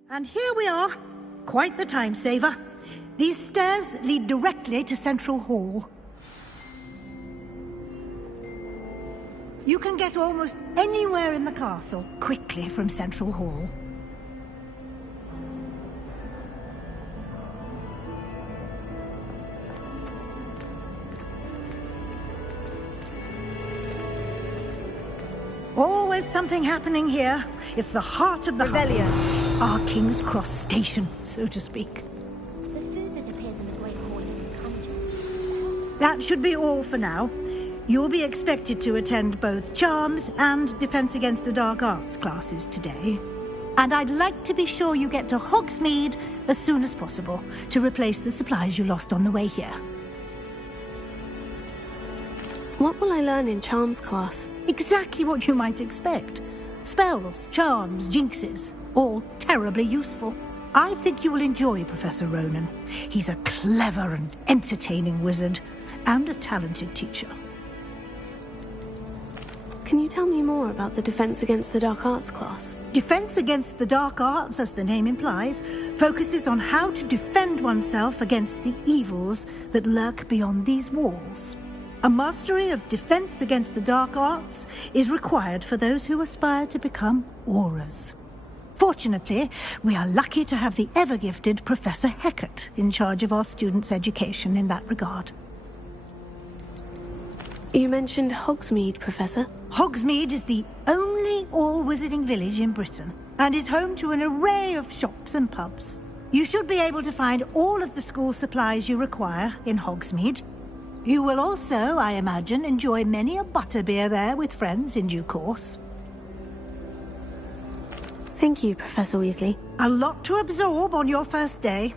And here we are. Quite the time saver. These stairs lead directly to Central Hall. You can get almost anywhere in the castle quickly from Central Hall. Always something happening here. It's the heart of the Revelio. Our King's Cross station, so to speak. The food that appears in the Great Hall is encouraging. That should be all for now. You'll be expected to attend both Charms and Defense Against the Dark Arts classes today. And I'd like to be sure you get to Hogsmeade as soon as possible to replace the supplies you lost on the way here. What will I learn in Charms class? Exactly what you might expect. Spells, charms, jinxes, all terribly useful. I think you will enjoy Professor Ronan. He's a clever and entertaining wizard, and a talented teacher. Can you tell me more about the Defense Against the Dark Arts class? Defense Against the Dark Arts, as the name implies, focuses on how to defend oneself against the evils that lurk beyond these walls. A mastery of Defense Against the Dark Arts is required for those who aspire to become Aurors. Fortunately, we are lucky to have the ever-gifted Professor Hecat in charge of our students' education in that regard. You mentioned Hogsmeade, Professor. Hogsmeade is the only all-wizarding village in Britain, and is home to an array of shops and pubs. You should be able to find all of the school supplies you require in Hogsmeade. You will also, I imagine, enjoy many a butterbeer there with friends in due course. Thank you, Professor Weasley. A lot to absorb on your first day,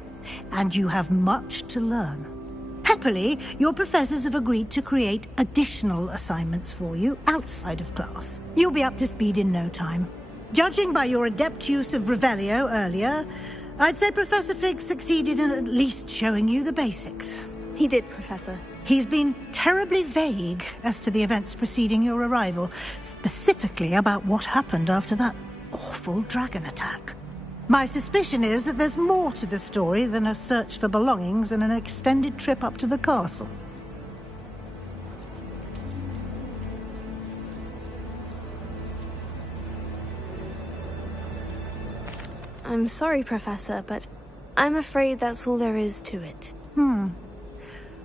and you have much to learn. Happily, your professors have agreed to create additional assignments for you outside of class. You'll be up to speed in no time. Judging by your adept use of Revelio earlier, I'd say Professor Fig succeeded in at least showing you the basics. He did, Professor. He's been terribly vague as to the events preceding your arrival, specifically about what happened after that awful dragon attack. My suspicion is that there's more to the story than a search for belongings and an extended trip up to the castle. I'm sorry, Professor, but I'm afraid that's all there is to it.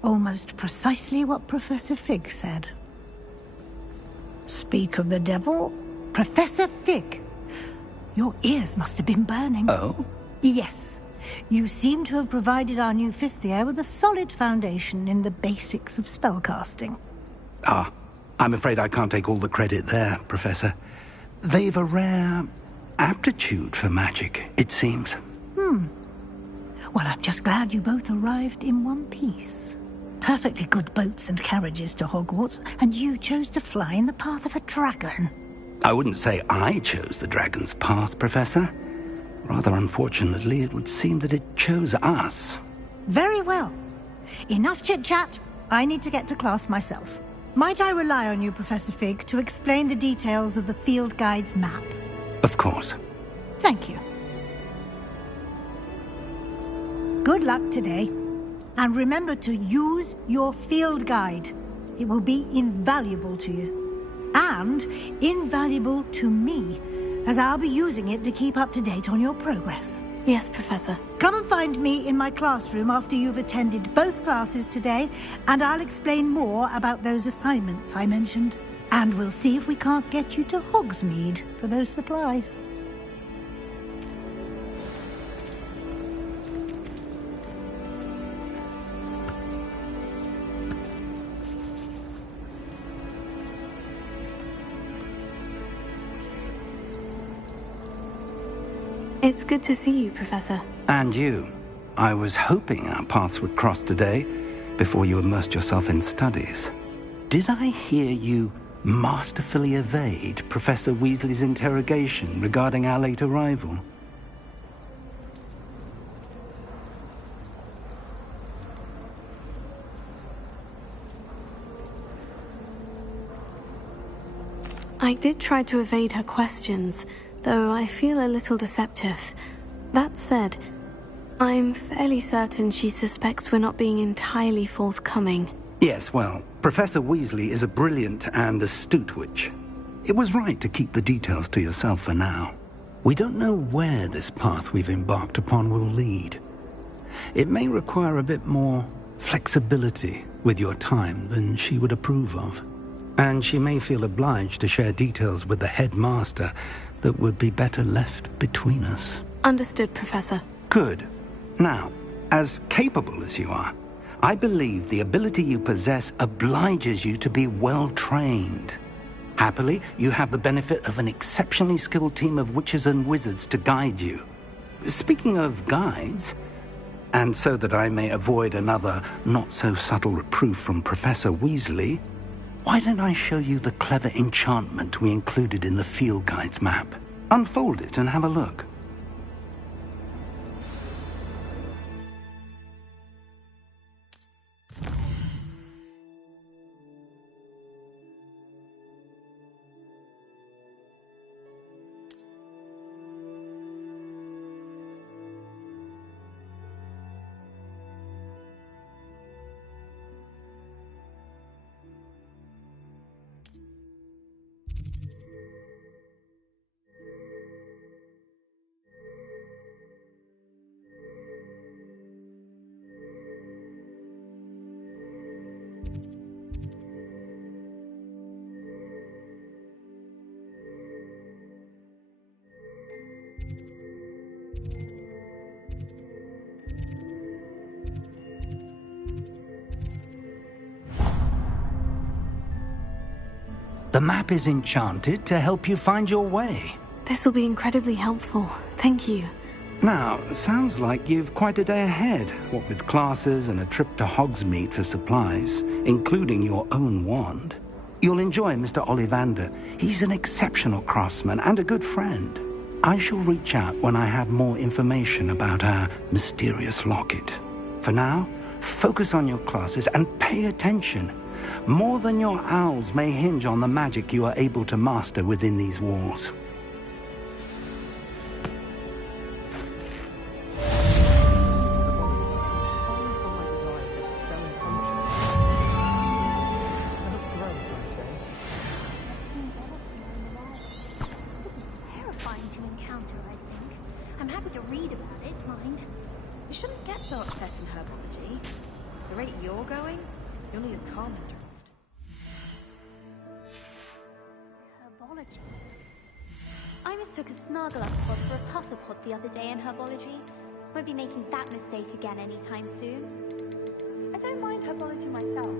Almost precisely what Professor Fig said. Speak of the devil, Professor Fig. Your ears must have been burning. Oh? Yes. You seem to have provided our new fifth year with a solid foundation in the basics of spellcasting. Ah, I'm afraid I can't take all the credit there, Professor. They've a rare aptitude for magic, it seems. Well, I'm just glad you both arrived in one piece. Perfectly good boats and carriages to Hogwarts, and you chose to fly in the path of a dragon. I wouldn't say I chose the dragon's path, Professor. Rather unfortunately, it would seem that it chose us. Very well. Enough chit-chat. I need to get to class myself. Might I rely on you, Professor Fig, to explain the details of the field guide's map? Of course. Thank you. Good luck today. And remember to use your field guide. It will be invaluable to you. And invaluable to me, as I'll be using it to keep up to date on your progress. Yes, Professor. Come and find me in my classroom after you've attended both classes today, and I'll explain more about those assignments I mentioned. And we'll see if we can't get you to Hogsmeade for those supplies. It's good to see you, Professor. And you. I was hoping our paths would cross today, before you immersed yourself in studies. Did I hear you masterfully evade Professor Weasley's interrogation regarding our late arrival? I did try to evade her questions, though I feel a little deceptive. That said, I'm fairly certain she suspects we're not being entirely forthcoming. Yes, well, Professor Weasley is a brilliant and astute witch. It was right to keep the details to yourself for now. We don't know where this path we've embarked upon will lead. It may require a bit more flexibility with your time than she would approve of. And she may feel obliged to share details with the headmaster that would be better left between us. Understood, Professor. Good. Now, as capable as you are, I believe the ability you possess obliges you to be well-trained. Happily, you have the benefit of an exceptionally skilled team of witches and wizards to guide you. Speaking of guides, and so that I may avoid another not-so-subtle reproof from Professor Weasley, why don't I show you the clever enchantment we included in the field guide's map? Unfold it and have a look. The map is enchanted to help you find your way. This will be incredibly helpful. Thank you. Now, sounds like you've quite a day ahead, what with classes and a trip to Hogsmeade for supplies, including your own wand. You'll enjoy Mr. Ollivander. He's an exceptional craftsman and a good friend. I shall reach out when I have more information about our mysterious locket. For now, focus on your classes and pay attention. More than your owls may hinge on the magic you are able to master within these walls. Terrifying to encounter, I think. I'm happy to You shouldn't get so upset in herbology. At the rate you're going, you'll need a calming Herbology. I mistook a snargalupod for a puffapod the other day in herbology. Won't be making that mistake again anytime soon. I don't mind herbology myself.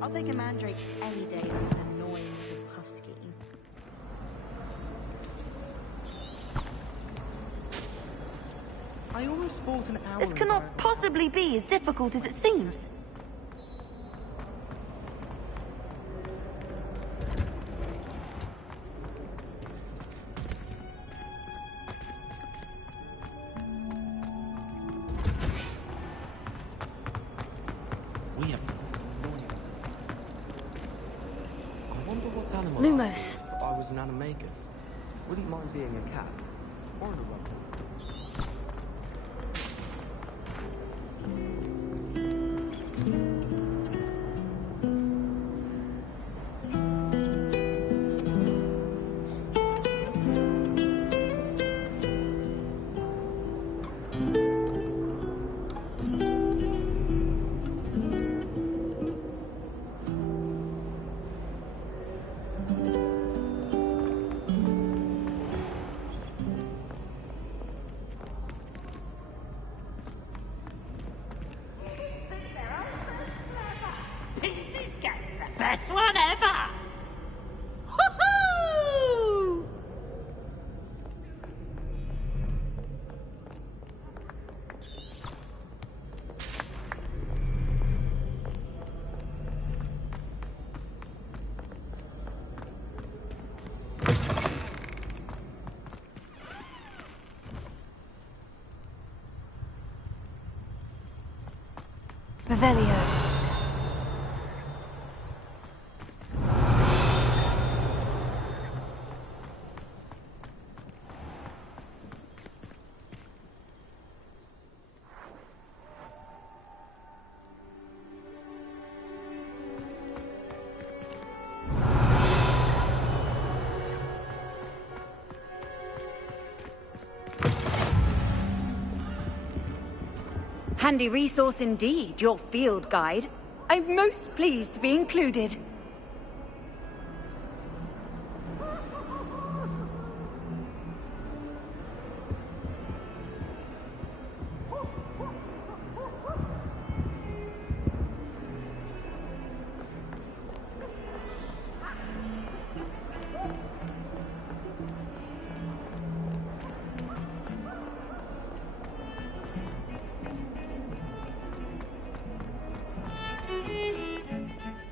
I'll take a mandrake any day over an annoying little puff scheme. I almost thought an hour. This cannot possibly be as difficult as it seems. We have no idea. I wonder what animal Lumos. If I was an animagus, wouldn't mind being a cat or a rabbit. Best one ever! Woohoo! Revelio. Handy resource indeed, your field guide. I'm most pleased to be included.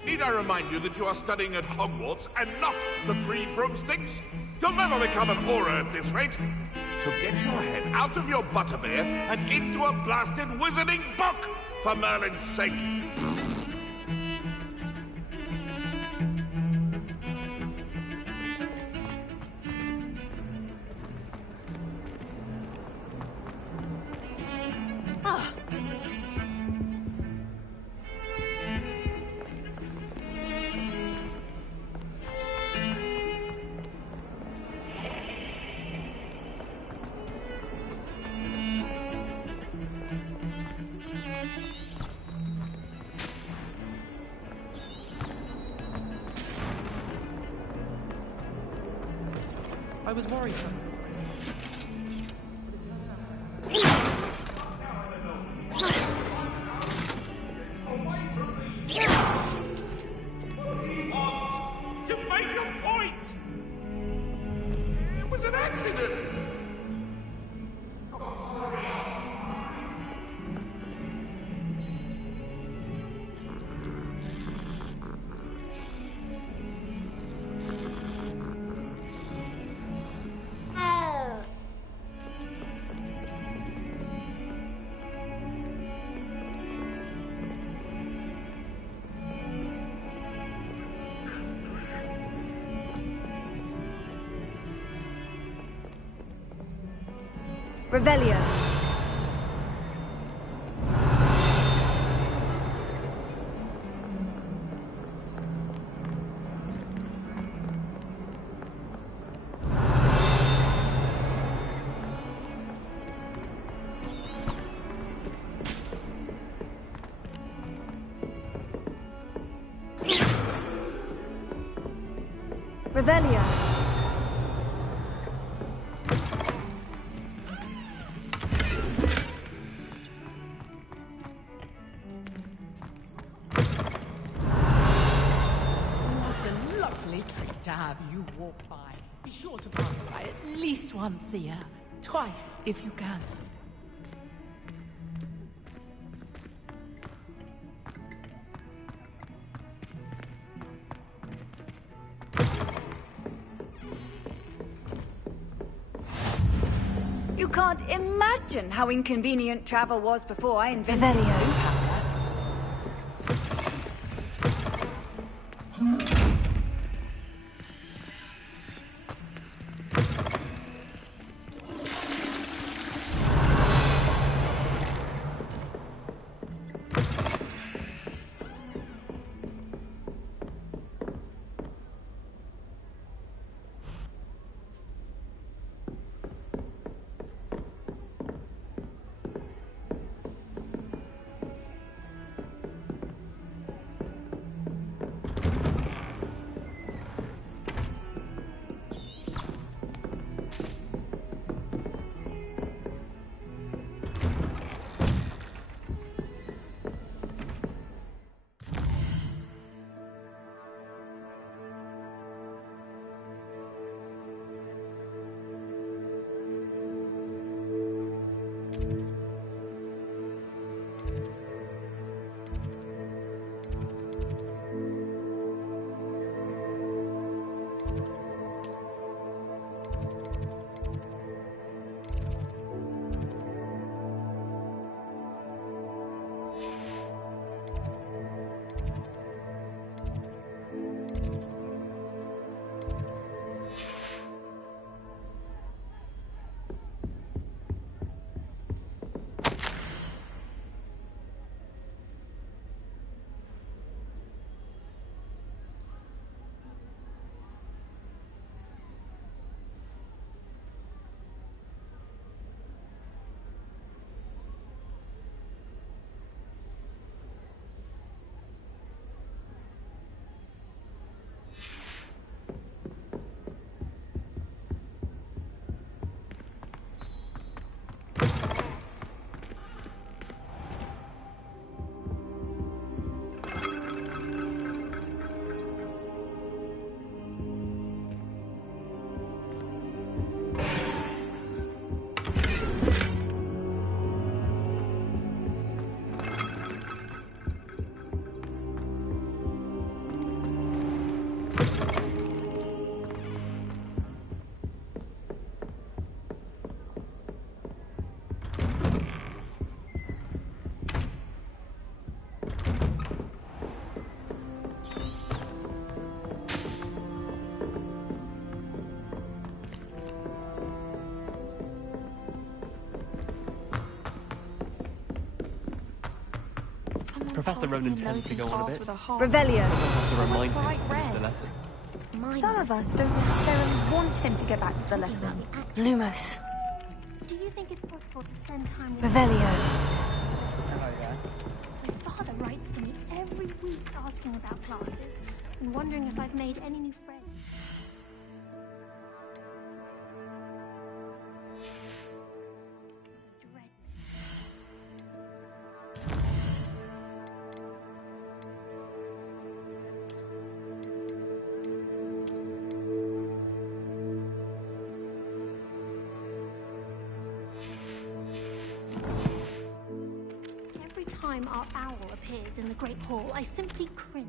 Need I remind you that you are studying at Hogwarts and not the Three Broomsticks? You'll never become an aura at this rate. So get your head out of your butterbeer and into a blasted wizarding book, for Merlin's sake. Oh. I was worried. You made your point! It was an accident! Oh, sorry. Revelio. Revelio. What a lovely treat to have you walk by. Be sure to pass by at least once a year. Twice, if you can. You can't imagine how inconvenient travel was before I invented Revelio. Professor Ronan tends to go on a bit. Revelio. Someone has to remind him to finish the lesson. Some of us don't necessarily want him to get back to the lesson. Lumos. Do you think it's possible to spend time with Revelio. My father writes to me every week asking about classes and wondering if I've made any new friends. Every time our owl appears in the Great Hall, I simply cringe.